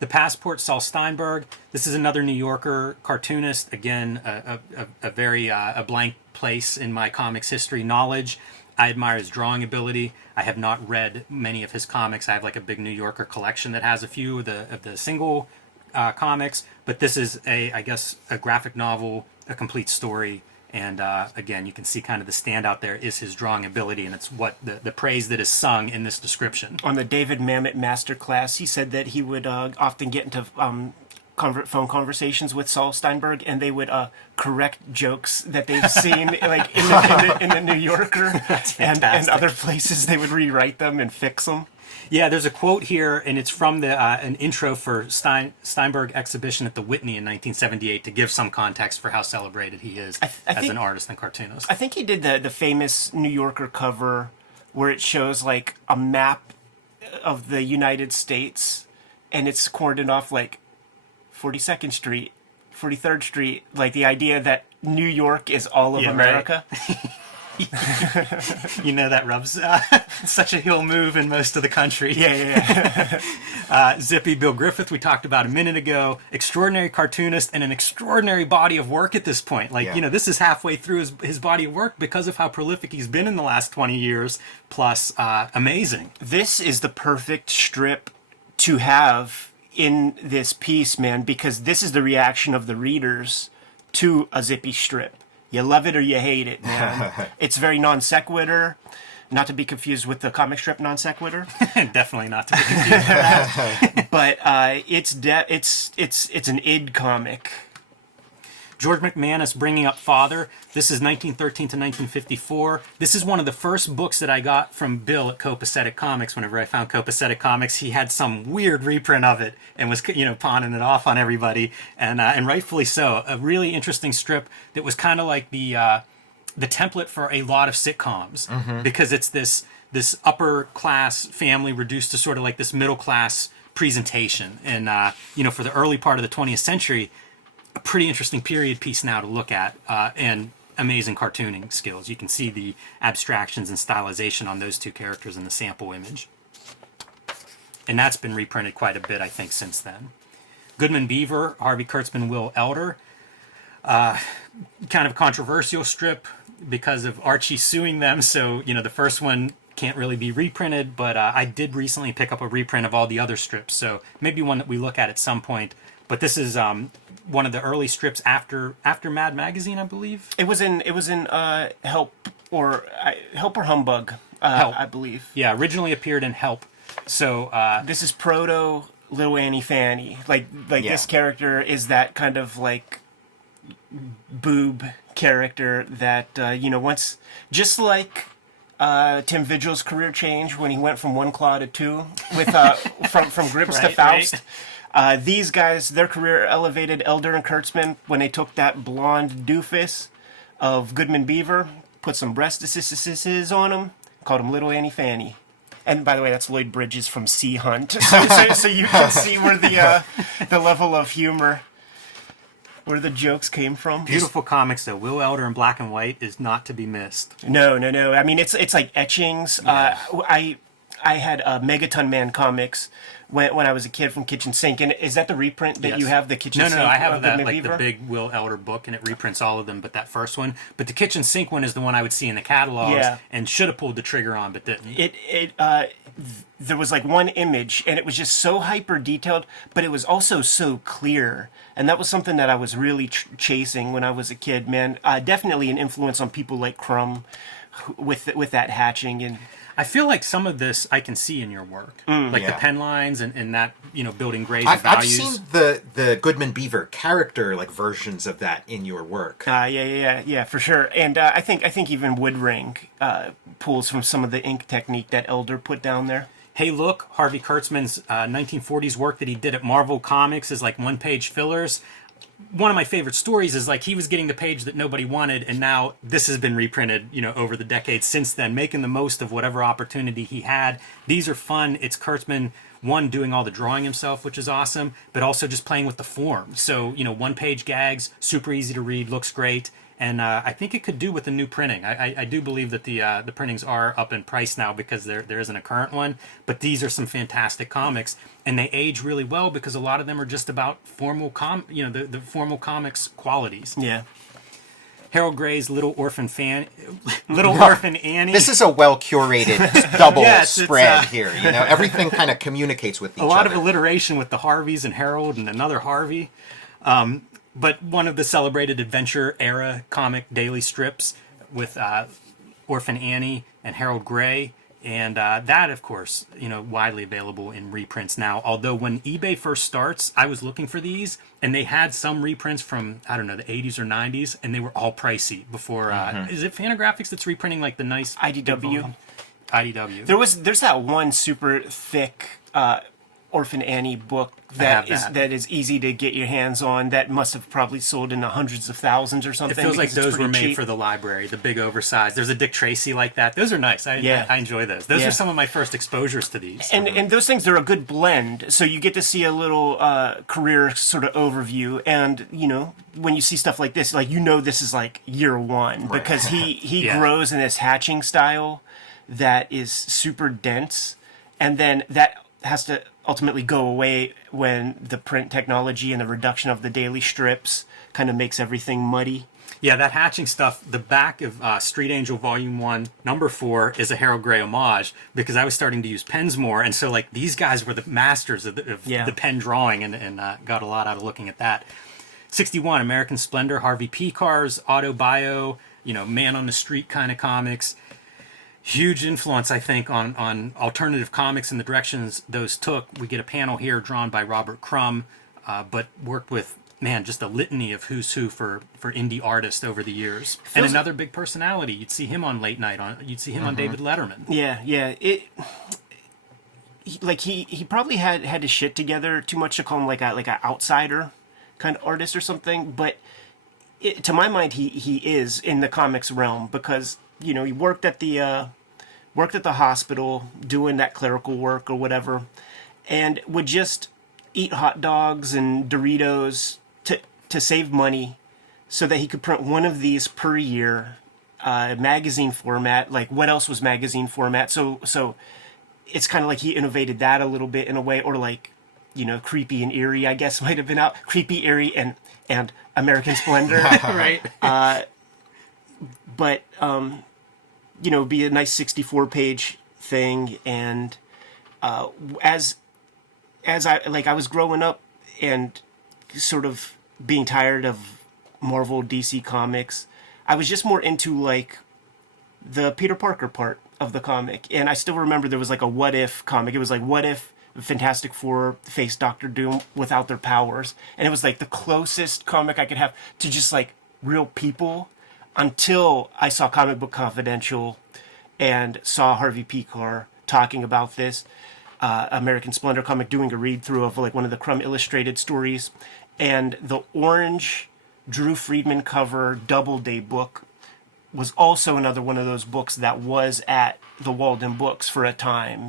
The Passport, Saul Steinberg. This is another New Yorker cartoonist. Again, a very a blank place in my comics history knowledge. I admire his drawing ability. I have not read many of his comics. I have like a big New Yorker collection that has a few of the single comics. But this is I guess a graphic novel, a complete story. And again, you can see kind of the standout there is his drawing ability, and it's what the praise that is sung in this description. On the David Mamet Masterclass, he said that he would often get into phone conversations with Saul Steinberg, and they would correct jokes that they've seen like in the New Yorker and other places. They would rewrite them and fix them. Yeah, there's a quote here, and it's from an intro for Steinberg exhibition at the Whitney in 1978 to give some context for how celebrated he is as an artist and cartoonist. I think he did the famous New Yorker cover where it shows like a map of the United States, and it's cordoned off like 42nd Street, 43rd Street, like the idea that New York is all of America. Right. That rubs such a heel move in most of the country. Yeah. Zippy Bill Griffith, we talked about a minute ago. Extraordinary cartoonist and an extraordinary body of work at this point. This is halfway through his body of work because of how prolific he's been in the last 20 years. Plus, amazing. This is the perfect strip to have in this piece, man, because this is the reaction of the readers to a zippy strip. You love it or you hate it, man. It's very non sequitur, not to be confused with the comic strip non sequitur. Definitely not to be confused with that. But it's an id comic. George McManus, Bringing Up Father. This is 1913 to 1954. This is one of the first books that I got from Bill at Copacetic Comics. Whenever I found Copacetic Comics, he had some weird reprint of it and was, pawning it off on everybody, and rightfully so. A really interesting strip that was kind of like the template for a lot of sitcoms, because it's this upper class family reduced to sort of like this middle class presentation, and for the early part of the 20th century. A pretty interesting period piece now to look at, and amazing cartooning skills. You can see the abstractions and stylization on those two characters in the sample image. And that's been reprinted quite a bit, I think, since then. Goodman Beaver, Harvey Kurtzman, Will Elder. Kind of controversial strip because of Archie suing them, so, the first one can't really be reprinted, but I did recently pick up a reprint of all the other strips, so maybe one that we look at some point. But this is one of the early strips after Mad Magazine, I believe. It was in Help or Humbug, Help. I believe. Yeah, originally appeared in Help. So this is proto Little Annie Fanny. Like this character is that kind of like boob character that once, just like Tim Vigil's career change when he went from one claw to two with from Grips to Faust. Right. These guys, their career elevated Elder and Kurtzman when they took that blonde doofus of Goodman Beaver, put some breastises on him, called him Little Annie Fanny. And by the way, that's Lloyd Bridges from Sea Hunt. So you can see where the level of humor, where the jokes came from. Beautiful comics, though. Will Elder in black and white is not to be missed. No. I mean, it's like etchings. Yeah. I had Megaton Man comics when I was a kid from Kitchen Sink. And is that the reprint that you have, the Kitchen Sink? No, I have that, like the big Will Elder book, and it reprints all of them, but that first one. But the Kitchen Sink one is the one I would see in the catalogs, and should have pulled the trigger on, but didn't. There was like one image, and it was just so hyper detailed, but it was also so clear. And that was something that I was really chasing when I was a kid, man. Definitely an influence on people like Crumb with that hatching. And I feel like some of this I can see in your work, the pen lines and that building grades and I've values. seen the Goodman Beaver character like versions of that in your work. Yeah, for sure. And I think even Woodring pulls from some of the ink technique that Elder put down there. Hey Look, Harvey Kurtzman's 1940s work that he did at Marvel Comics is like one-page fillers. One of my favorite stories is like he was getting the page that nobody wanted, and now this has been reprinted, over the decades since then, making the most of whatever opportunity he had. These are fun. It's Kurtzman, one, doing all the drawing himself, which is awesome, but also just playing with the form. So, one-page gags, super easy to read, looks great. And I think it could do with the new printing. I do believe that the printings are up in price now because there isn't a current one. But these are some fantastic comics, and they age really well because a lot of them are just about formal the formal comics qualities. Yeah. Harold Gray's Little Orphan Annie. This is a well curated double spread here. Everything kind of communicates with each other. A lot of alliteration with the Harveys and Harold and another Harvey. But one of the celebrated adventure era comic daily strips with Orphan Annie and Harold Gray. And that, of course, widely available in reprints now. Although when eBay first starts, I was looking for these, and they had some reprints from, I don't know, the 80s or 90s, and they were all pricey before. Is it Fantagraphics that's reprinting like the nice IDW? IDW. There's that one super thick Orphan Annie book that is easy to get your hands on. That must have probably sold in the hundreds of thousands or something. It feels like those were made for the library, the big oversized. There's a Dick Tracy like that. Those are nice. I enjoy those. Those are some of my first exposures to these. And those things, they're a good blend. So you get to see a little career sort of overview. And, when you see stuff like this, this is like year one. Right. Because he grows in this hatching style that is super dense. And then that has to ultimately go away when the print technology and the reduction of the daily strips kind of makes everything muddy. Yeah, that hatching stuff, the back of Street Angel Volume 1, number 4, is a Harold Gray homage because I was starting to use pens more. And so, these guys were the masters of the pen drawing and got a lot out of looking at that. '61, American Splendor, Harvey P. Cars, Autobio, man on the street kind of comics. Huge influence, I think, on alternative comics and the directions those took. We get a panel here drawn by Robert Crumb, but worked with, just a litany of who's who for indie artists over the years. And another big personality. You'd see him on Late Night. You'd see him on David Letterman. Yeah. He probably had his shit together too much to call him like a outsider kind of artist or something. But to my mind, he is in the comics realm because he worked at the hospital doing that clerical work or whatever, and would just eat hot dogs and Doritos to save money so that he could print one of these per year, magazine format. Like, what else was magazine format? So it's kind of like he innovated that a little bit in a way, or like, Creepy and Eerie, I guess, might have been out. Creepy, Eerie, and American Splendor. Right. But be a nice 64-page thing. And as I was growing up and sort of being tired of Marvel, DC comics, I was just more into like the Peter Parker part of the comic. And I still remember there was like a What If comic. It was like, what if the Fantastic Four faced Doctor Doom without their powers? And it was like the closest comic I could have to just like real people, until I saw Comic Book Confidential and saw Harvey P. Carr talking about this American Splendor comic, doing a read through of like one of the Crumb illustrated stories, and the orange Drew Friedman cover Doubleday book was also another one of those books that was at the Walden Books for a time,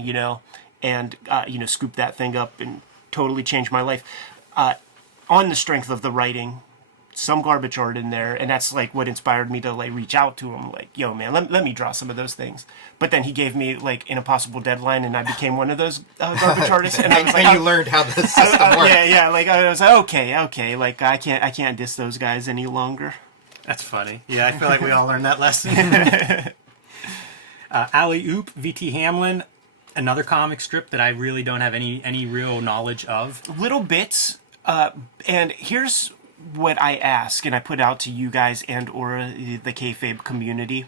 and scooped that thing up and totally changed my life on the strength of the writing. Some garbage art in there, and that's like what inspired me to like reach out to him, like, yo man, let me draw some of those things. But then he gave me like an impossible deadline, and I became one of those garbage artists. And I was like, you learned how the system works. Yeah, like I was like, okay, like I can't diss those guys any longer. That's funny. Yeah, I feel like we all learned that lesson. Alley Oop, V.T. Hamlin, another comic strip that I really don't have any real knowledge of. Little bits, and here's what I ask, and I put out to you guys and or the Kayfabe community.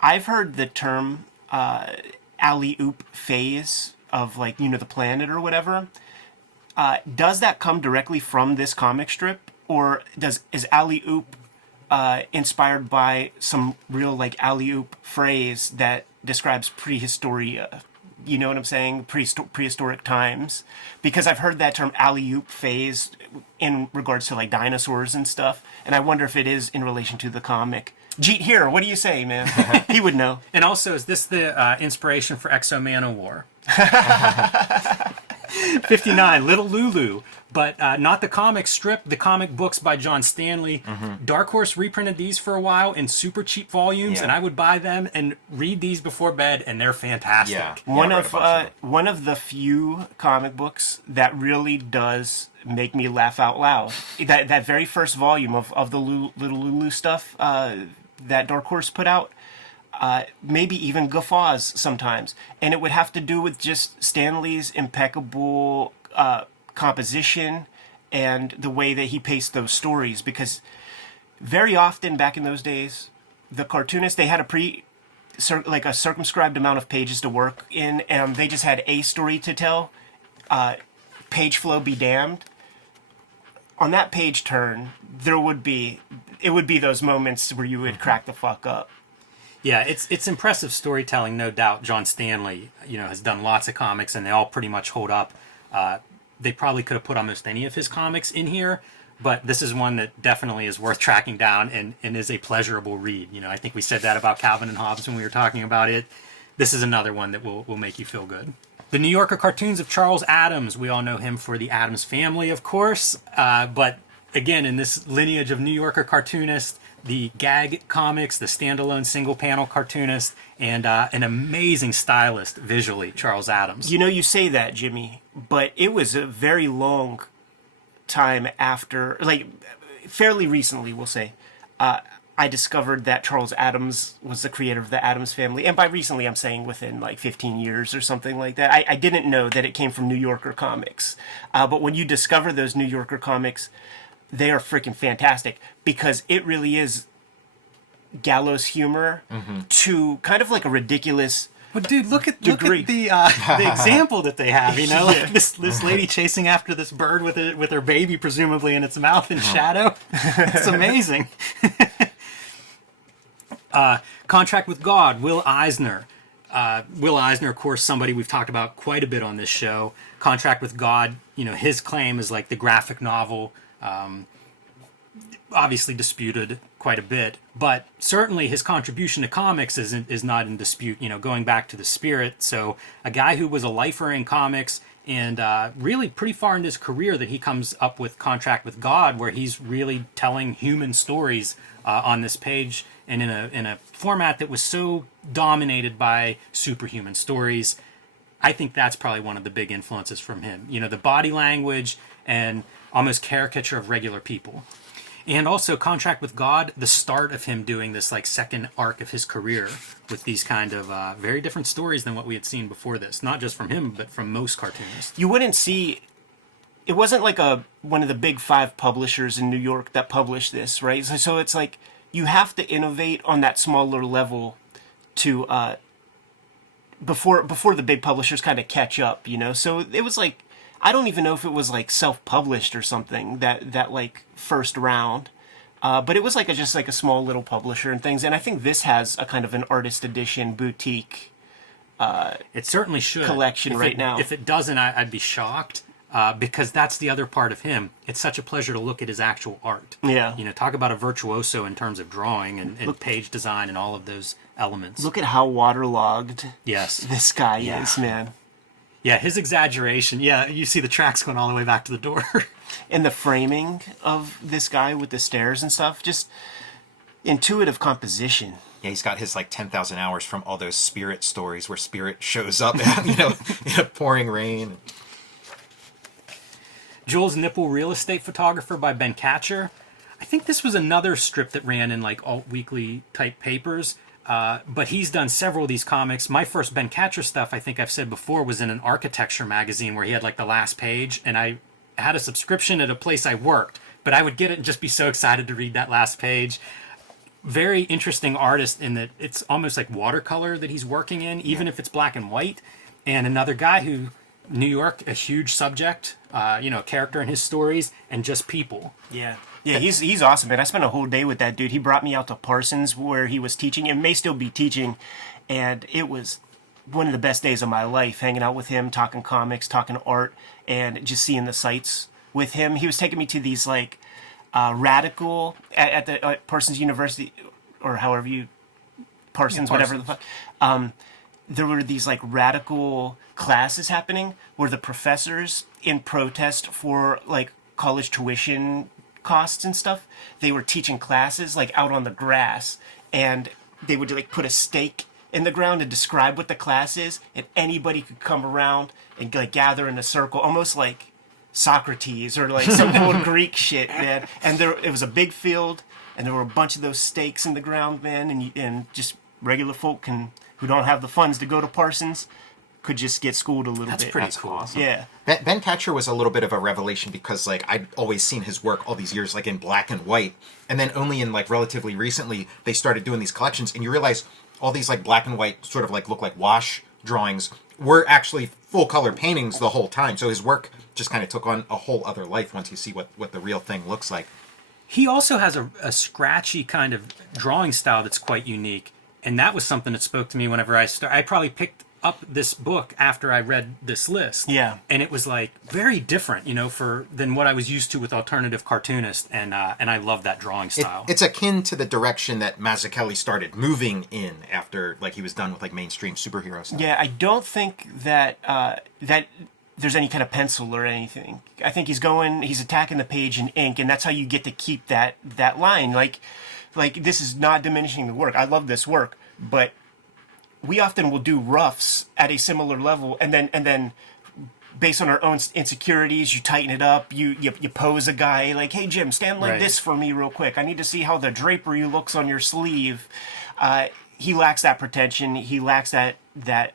I've heard the term alley-oop phase of like, the planet or whatever. Does that come directly from this comic strip, or is alley-oop inspired by some real like alley-oop phrase that describes prehistoria? You know what I'm saying? Prehistoric times. Because I've heard that term alley-oop phase in regards to like dinosaurs and stuff. And I wonder if it is in relation to the comic. Jeet here, what do you say, man? He would know. And also, is this the inspiration for Exo-Man War? 59, Little Lulu. But not the comic strip, the comic books by John Stanley. Dark Horse reprinted these for a while in super cheap volumes, and I would buy them and read these before bed, and they're fantastic. Yeah. One of the few comic books that really does make me laugh out loud. That very first volume of the Little Lulu stuff that Dark Horse put out, maybe even guffaws sometimes. And it would have to do with just Stanley's impeccable composition and the way that he paced those stories, because very often back in those days, the cartoonists, they had a circumscribed amount of pages to work in, and they just had a story to tell. Page flow be damned. On that page turn, it would be those moments where you would crack the fuck up. Yeah, it's impressive storytelling, no doubt. John Stanley, has done lots of comics, and they all pretty much hold up. They probably could have put almost any of his comics in here, but this is one that definitely is worth tracking down and is a pleasurable read. I think we said that about Calvin and Hobbes when we were talking about it. This is another one that will make you feel good. The New Yorker cartoons of Charles Addams. We all know him for the Addams Family, of course, but again, in this lineage of New Yorker cartoonists, the gag comics, the standalone single-panel cartoonist, and an amazing stylist visually, Charles Addams. You say that, Jimmy, but it was a very long time after, like, fairly recently, we'll say, I discovered that Charles Addams was the creator of the Addams Family. And by recently, I'm saying within, like, 15 years or something like that. I didn't know that it came from New Yorker comics. But when you discover those New Yorker comics, they are freaking fantastic because it really is gallows humor to kind of like a ridiculous. But dude, look at Degree. the example that they have. You know, like this lady chasing after this bird with her baby presumably in its mouth in shadow. It's amazing. Contract with God, Will Eisner. Will Eisner, of course, somebody we've talked about quite a bit on this show. Contract with God, you know, his claim is like the graphic novel. Obviously disputed quite a bit, but certainly his contribution to comics is not in dispute. You know, going back to the spirit. So a guy who was a lifer in comics and really pretty far in his career that he comes up with Contract with God, where he's really telling human stories on this page and in a format that was so dominated by superhuman stories. I think that's probably one of the big influences from him. You know, the body language and almost caricature of regular people. And also Contract with God, the start of him doing this like second arc of his career with these kind of very different stories than what we had seen before this. Not just from him, but from most cartoonists. You wouldn't see. It wasn't like one of the big 5 publishers in New York that published this, right? So it's like you have to innovate on that smaller level to before the big publishers kind of catch up, you know. So it was like, I don't even know if it was like self-published or something that like first round, but it was like just like a small little publisher and things. And I think this has a kind of an artist edition boutique. It certainly should collection right now. If it doesn't, I'd be shocked because that's the other part of him. It's such a pleasure to look at his actual art. Yeah, you know, talk about a virtuoso in terms of drawing and page design and all of those elements. Look at how waterlogged this guy is, man. Yeah, his exaggeration. Yeah, you see the tracks going all the way back to the door. And the framing of this guy with the stairs and stuff, just intuitive composition. Yeah, he's got his like 10,000 hours from all those spirit stories where spirit shows up, you know, in a pouring rain. Joel's Nipple Real Estate Photographer by Ben Catcher. I think this was another strip that ran in like alt weekly type papers. But he's done several of these comics. My first Ben Catcher stuff, I think I've said before, was in an architecture magazine where he had like the last page, and I had a subscription at a place I worked, but I would get it and just be so excited to read that last page. Very interesting artist in that it's almost like watercolor that he's working in, even if it's black and white. And another guy who, New York, a huge subject, you know, a character in his stories, and just people. Yeah. Yeah, he's awesome, man. I spent a whole day with that dude. He brought me out to Parsons where he was teaching and may still be teaching, and it was one of the best days of my life, hanging out with him, talking comics, talking art, and just seeing the sights with him. He was taking me to these like radical at the Parsons University, or however you Parsons, whatever the fuck. There were these like radical classes happening where the professors, in protest for like college tuition costs and stuff, they were teaching classes like out on the grass, and they would like put a stake in the ground and describe what the class is, and anybody could come around and like gather in a circle, almost like Socrates or like some old Greek shit, man. And it was a big field, and there were a bunch of those stakes in the ground, man, and just regular folk who don't have the funds to go to Parsons could just get schooled a little That's bit. pretty cool. Awesome. Yeah. Ben Catcher was a little bit of a revelation because like I'd always seen his work all these years like in black and white, and then only in like relatively recently they started doing these collections, and you realize all these like black and white sort of like look like wash drawings were actually full color paintings the whole time. So his work just kind of took on a whole other life once you see what the real thing looks like. He also has a scratchy kind of drawing style that's quite unique, and that was something that spoke to me whenever I probably picked up this book after I read this list. Yeah. And it was like very different, you know, than what I was used to with alternative Cartoonist, and I love that drawing style. It's akin to the direction that Mazzucchelli started moving in after like he was done with like mainstream superhero stuff. Yeah, I don't think that that there's any kind of pencil or anything. I think he's attacking the page in ink, and that's how you get to keep that line. Like this is not diminishing the work. I love this work, but we often will do roughs at a similar level, and then based on our own insecurities, you tighten it up. You pose a guy like, "Hey Jim, stand like this for me real quick. I need to see how the drapery looks on your sleeve." He lacks that pretension. He lacks that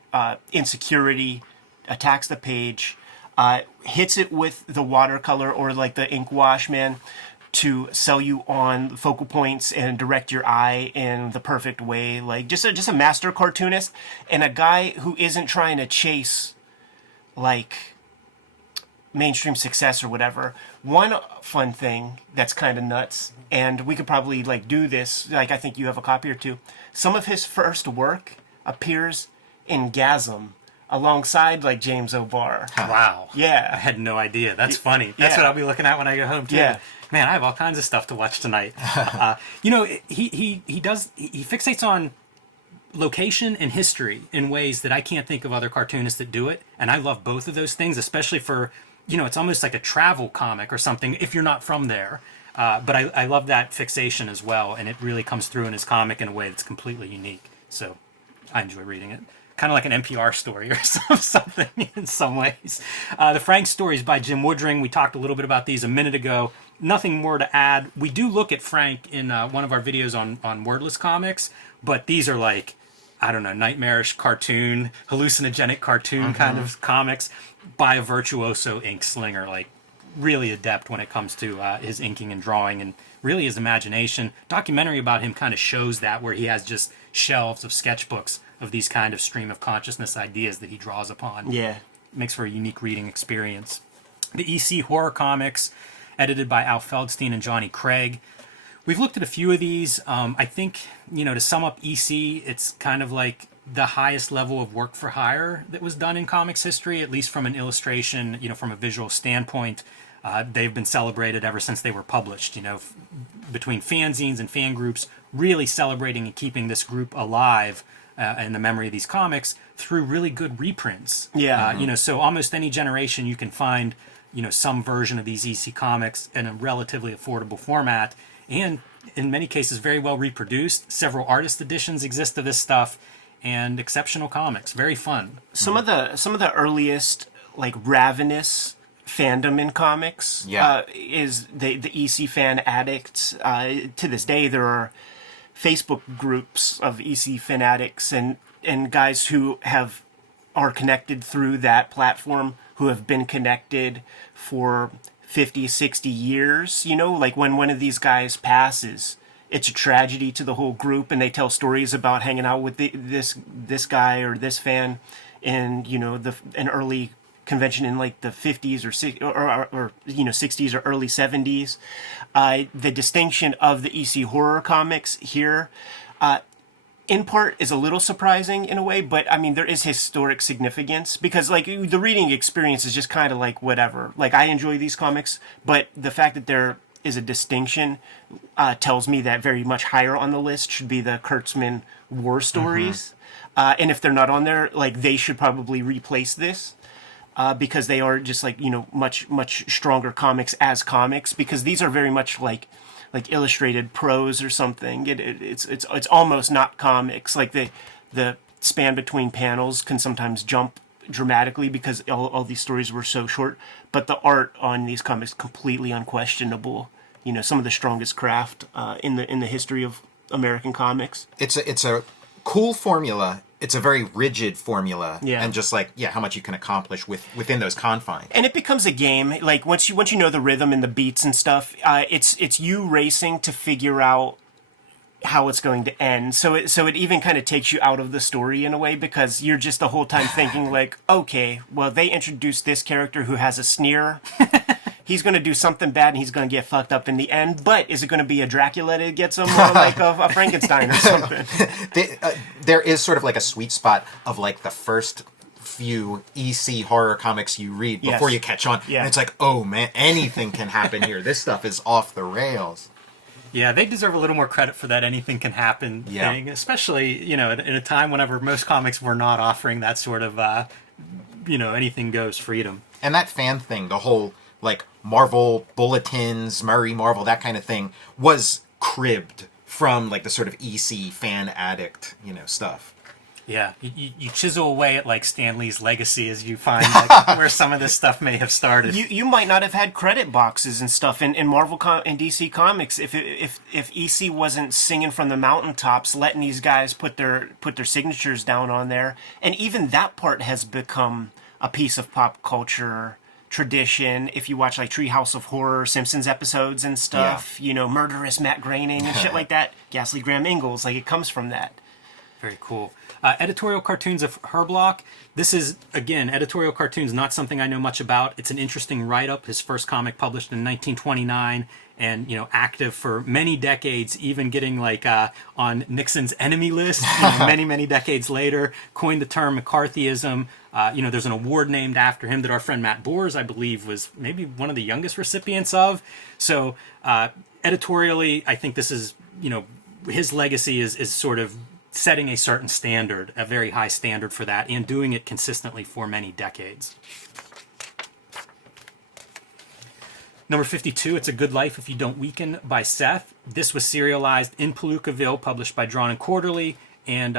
insecurity. Attacks the page, hits it with the watercolor or like the ink wash, man. to sell you on focal points and direct your eye in the perfect way. Like just a master cartoonist and a guy who isn't trying to chase like mainstream success or whatever. One fun thing that's kind of nuts, and we could probably like do this, like I think you have a copy or two. Some of his first work appears in Gasm alongside like James O'Barr. Wow. Yeah. I had no idea. That's funny. That's Yeah. what I'll be looking at when I go home too. Yeah. Man, I have all kinds of stuff to watch tonight. He fixates on location and history in ways that I can't think of other cartoonists that do it. And I love both of those things, especially for, it's almost like a travel comic or something if you're not from there. But I love that fixation as well. And it really comes through in his comic in a way that's completely unique. So I enjoy reading it. Kind of like an NPR story or something in some ways. The Frank stories by Jim Woodring. We talked a little bit about these a minute ago. Nothing more to add. We do look at Frank in one of our videos on wordless comics, but these are like, I don't know, nightmarish cartoon, hallucinogenic cartoon kind of comics by a virtuoso ink slinger, like really adept when it comes to his inking and drawing and really his imagination. Documentary about him kind of shows that, where he has just shelves of sketchbooks of these kind of stream of consciousness ideas that he draws upon. Yeah. Makes for a unique reading experience. The EC horror comics, edited by Al Feldstein and Johnny Craig. We've looked at a few of these. I think, to sum up EC, it's kind of like the highest level of work for hire that was done in comics history, at least from an illustration, from a visual standpoint. They've been celebrated ever since they were published, between fanzines and fan groups, really celebrating and keeping this group alive in the memory of these comics through really good reprints. Yeah. So almost any generation you can find, some version of these EC comics in a relatively affordable format, and in many cases very well reproduced. Several artist editions exist of this stuff, and exceptional comics. Very fun. Some of the earliest like ravenous fandom in comics is the EC fan addicts. To this day, there are Facebook groups of EC fanatics and guys who are connected through that platform, who have been connected for 50, 60 years. Like when one of these guys passes, it's a tragedy to the whole group, and they tell stories about hanging out with this guy or this fan in an early convention in like the 50s or 60s or early 70s. The distinction of the EC horror comics here, in part, is a little surprising in a way, but I mean there is historic significance, because like the reading experience is just kind of like whatever. Like I enjoy these comics, but the fact that there is a distinction tells me that very much higher on the list should be the Kurtzman war stories. And if they're not on there, like they should probably replace this. Because they are just like much stronger comics as comics, because these are very much like illustrated prose or something. It's almost not comics. Like the span between panels can sometimes jump dramatically because all these stories were so short. But the art on these comics completely unquestionable. Some of the strongest craft in the history of American comics. It's a cool formula. It's a very rigid formula, and just how much you can accomplish within those confines. And it becomes a game. Like once you know the rhythm and the beats and stuff, it's you racing to figure out how it's going to end. So it even kind of takes you out of the story in a way, because you're just the whole time thinking like, okay, well they introduced this character who has a sneer. He's going to do something bad and he's going to get fucked up in the end. But is it going to be a Dracula that gets him, or like a Frankenstein or something? There is sort of like a sweet spot of like the first few EC horror comics you read before you catch on. Yeah. And it's like, oh man, anything can happen here. This stuff is off the rails. Yeah, they deserve a little more credit for that anything can happen thing, especially, in a time whenever most comics were not offering that sort of, anything goes freedom. And that fan thing, the whole like Marvel bulletins, Murray Marvel, that kind of thing, was cribbed from like the sort of EC fan addict, stuff. Yeah, you chisel away at like Stan Lee's legacy as you find like, where some of this stuff may have started. You might not have had credit boxes and stuff in Marvel and DC Comics if EC wasn't singing from the mountaintops, letting these guys put their signatures down on there, and even that part has become a piece of pop culture tradition. If you watch like Treehouse of Horror, Simpsons episodes and stuff, you know, murderous Matt Groening and shit like that, Ghastly Graham Ingalls, like it comes from that. Very cool. Editorial cartoons of Herblock. This is, again, editorial cartoons, not something I know much about. It's an interesting write-up. His first comic published in 1929 and, you know, active for many decades, even getting like on Nixon's enemy list, you know, many, many decades later, coined the term McCarthyism. You know, there's an award named after him that our friend Matt Boers, I believe, was maybe one of the youngest recipients of. So editorially, I think this is, you know, his legacy is sort of setting a certain standard, a very high standard for that, and doing it consistently for many decades. Number 52, It's a Good Life If You Don't Weaken by Seth. This was serialized in Palookaville, published by Drawn and Quarterly, and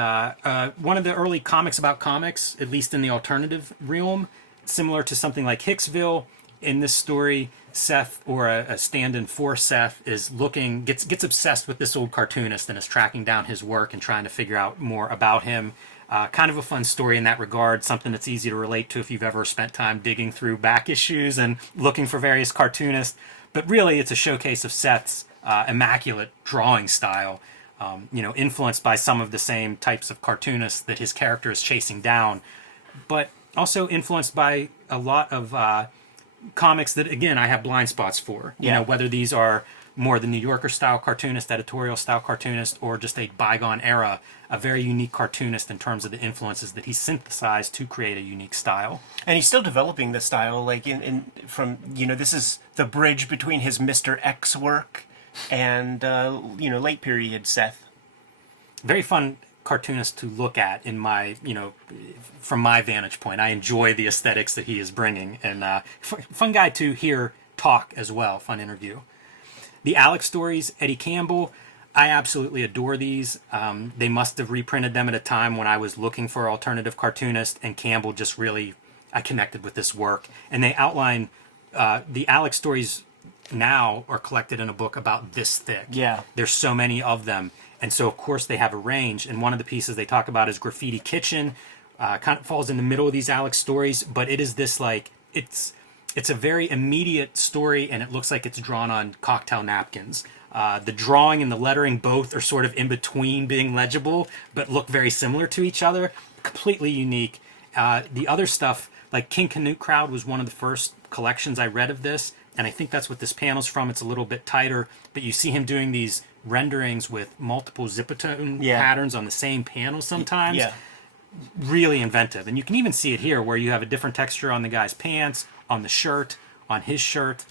one of the early comics about comics, at least in the alternative realm, similar to something like Hicksville. In this story, Seth, or a stand-in for Seth, is gets obsessed with this old cartoonist and is tracking down his work and trying to figure out more about him. Kind of a fun story in that regard, something that's easy to relate to if you've ever spent time digging through back issues and looking for various cartoonists. But really, it's a showcase of Seth's immaculate drawing style, you know, influenced by some of the same types of cartoonists that his character is chasing down, but also influenced by a lot of comics that, again, I have blind spots for. You know, whether these are more the New Yorker style cartoonist, editorial style cartoonist, or just a bygone era, a very unique cartoonist in terms of the influences that he synthesized to create a unique style. And he's still developing the style, like from, you know, this is the bridge between his Mr. X work and, you know, late period Seth. Very fun cartoonist to look at in my, you know, from my vantage point. I enjoy the aesthetics that he is bringing, and fun guy to hear talk as well. Fun interview. The Alex stories, Eddie Campbell. I absolutely adore these. They must have reprinted them at a time when I was looking for alternative cartoonist, and Campbell just really, I connected with this work. And they outline the Alex stories now are collected in a book about this thick. Yeah. There's so many of them. And so, of course, they have a range. And one of the pieces they talk about is Graffiti Kitchen. Kind of falls in the middle of these Alex stories, but it is this, like, it's a very immediate story, and it looks like it's drawn on cocktail napkins. The drawing and the lettering both are sort of in between being legible, but look very similar to each other. Completely unique. The other stuff, like King Canute Crowd was one of the first collections I read of this, and I think that's what this panel's from. It's a little bit tighter, but you see him doing these renderings with multiple zipatone patterns on the same panel sometimes. Yeah. Really inventive. And you can even see it here where you have a different texture on the guy's pants, on the shirt, on his shirt.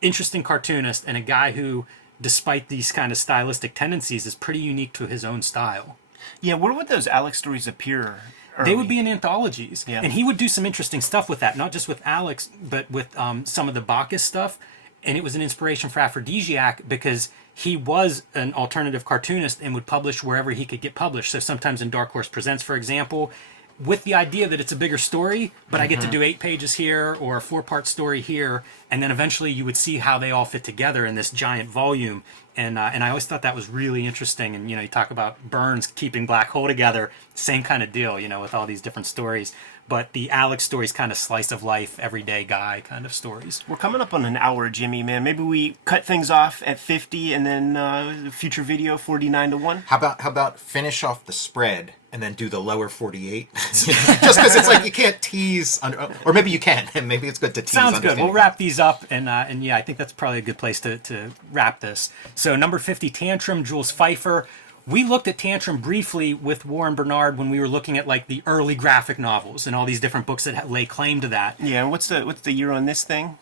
Interesting cartoonist, and a guy who, despite these kind of stylistic tendencies, is pretty unique to his own style. Yeah, where would those Alex stories appear? They would be in anthologies. Yeah. And he would do some interesting stuff with that, not just with Alex, but with some of the Bacchus stuff. And it was an inspiration for Aphrodisiac because he was an alternative cartoonist and would publish wherever he could get published. So sometimes in Dark Horse Presents, for example, with the idea that it's a bigger story, but I get to do 8 pages here or a 4-part story here, and then eventually you would see how they all fit together in this giant volume. And I always thought that was really interesting. And, you know, you talk about Burns keeping Black Hole together, same kind of deal, you know, with all these different stories. But the Alex stories kind of slice of life, everyday guy kind of stories. We're coming up on an hour, Jimmy, man. Maybe we cut things off at 50 and then future video 49-1. How about finish off the spread and then do the lower 48? Just because it's like you can't tease, or maybe you can, and maybe it's good to tease. Sounds good. We'll wrap these up, and yeah, I think that's probably a good place to wrap this. So number 50, Tantrum, Jules Pfeiffer. We looked at Tantrum briefly with Warren Bernard when we were looking at like the early graphic novels and all these different books that lay claim to that. Yeah, and what's the year on this thing?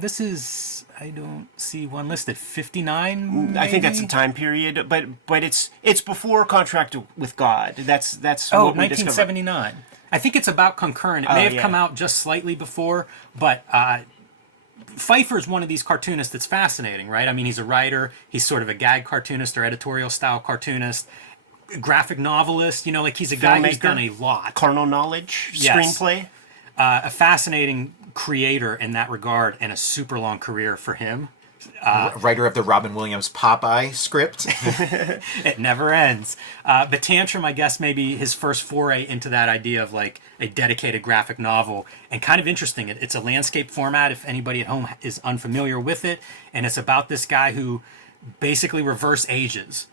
This is, I don't see one listed. 59. I think that's the time period, but it's before Contract with God. That's oh, what we 1979. I think it's about concurrent. It may have come out just slightly before, but Pfeiffer is one of these cartoonists that's fascinating, right? I mean, he's a writer. He's sort of a gag cartoonist or editorial style cartoonist, graphic novelist. You know, like he's a guy who's done a lot. Carnal Knowledge, screenplay. A fascinating creator in that regard, and a super long career for him. Writer of the Robin Williams Popeye script. It never ends. But Tantrum, I guess, maybe his first foray into that idea of like a dedicated graphic novel, and kind of interesting. It's a landscape format, if anybody at home is unfamiliar with it, and it's about this guy who basically reverse ages.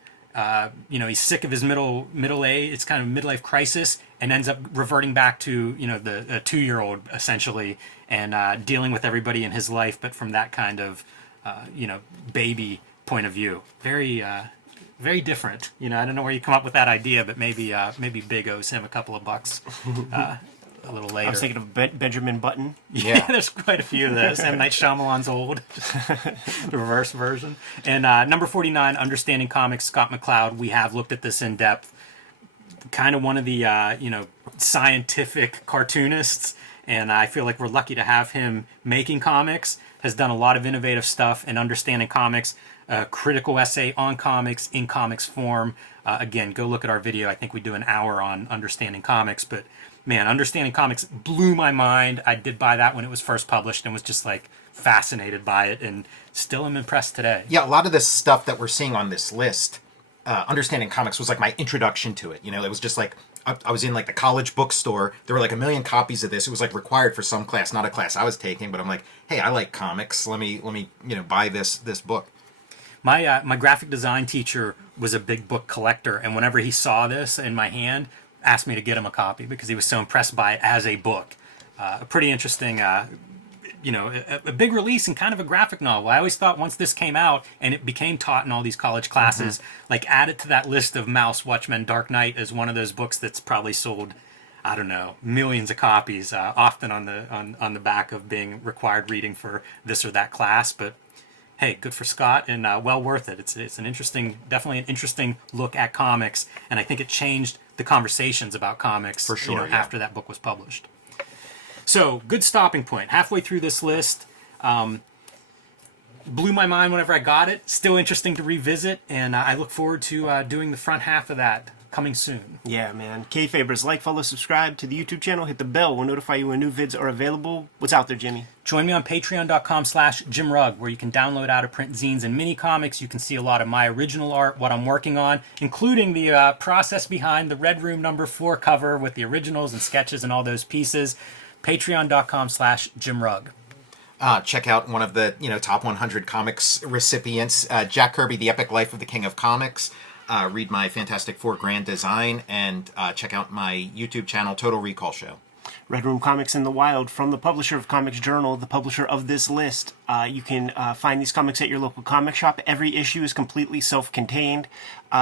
He's sick of his middle age. It's kind of midlife crisis, and ends up reverting back to the 2-year-old essentially, and dealing with everybody in his life, but from that kind of baby point of view. Very very different. I don't know where you come up with that idea, but maybe Big owes him a couple of bucks a little later. I was thinking of Benjamin Button. Yeah, there's quite a few of those. M. Night Shyamalan's old, the reverse version. And number 49, Understanding Comics, Scott McCloud. We have looked at this in depth. Kind of one of the scientific cartoonists, and I feel like we're lucky to have him making comics. Has done a lot of innovative stuff in Understanding Comics, a critical essay on comics in comics form. Again, go look at our video. I think we do an hour on Understanding Comics, but man, Understanding Comics blew my mind. I did buy that when it was first published and was just like fascinated by it, and still am impressed today. Yeah, a lot of this stuff that we're seeing on this list, Understanding Comics was like my introduction to it. It was just like, I was in like the college bookstore. There were like 1 million copies of this. It was like required for some class, not a class I was taking, but I'm like, hey, I like comics. Let me buy this book. My graphic design teacher was a big book collector, and whenever he saw this in my hand, asked me to get him a copy because he was so impressed by it as a book. A pretty interesting, a big release and kind of a graphic novel. I always thought once this came out and it became taught in all these college classes, like add it to that list of Mouse, Watchmen, Dark Knight as one of those books that's probably sold, I don't know, millions of copies, often on the back of being required reading for this or that class. But hey, good for Scott, and well worth it. It's definitely an interesting look at comics, and I think it changed the conversations about comics for sure, after that book was published. So, good stopping point. Halfway through this list, blew my mind whenever I got it. Still interesting to revisit, and I look forward to doing the front half of that coming soon. Yeah, man. Kayfabers, like, follow, subscribe to the YouTube channel. Hit the bell. We'll notify you when new vids are available. What's out there, Jimmy? Join me on patreon.com/JimRugg, where you can download out-of-print zines and mini comics. You can see a lot of my original art, what I'm working on, including the process behind the Red Room #4 cover with the originals and sketches and all those pieces. Patreon.com/JimRugg. Check out one of the top 100 comics recipients, Jack Kirby, The Epic Life of the King of Comics. Read my Fantastic Four Grand Design, and check out my YouTube channel, Total Recall Show. Red Room Comics in the Wild, from the publisher of Comics Journal, the publisher of this list. You can find these comics at your local comic shop. Every issue is completely self-contained.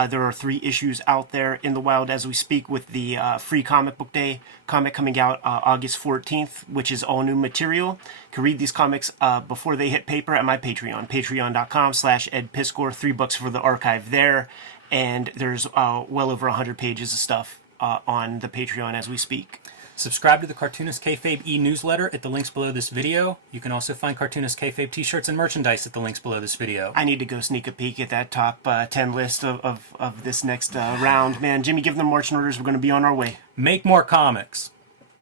There are 3 issues out there in the wild as we speak, with the free comic book day comic coming out August 14th, which is all new material. You can read these comics before they hit paper at my Patreon, patreon.com/EdPiscor, $3 for the archive there. And there's well over 100 pages of stuff on the Patreon as we speak. Subscribe to the Cartoonist Kayfabe e-newsletter at the links below this video. You can also find Cartoonist Kayfabe t-shirts and merchandise at the links below this video. I need to go sneak a peek at that top 10 list of this next round. Man, Jimmy, give them marching orders. We're going to be on our way. Make more comics.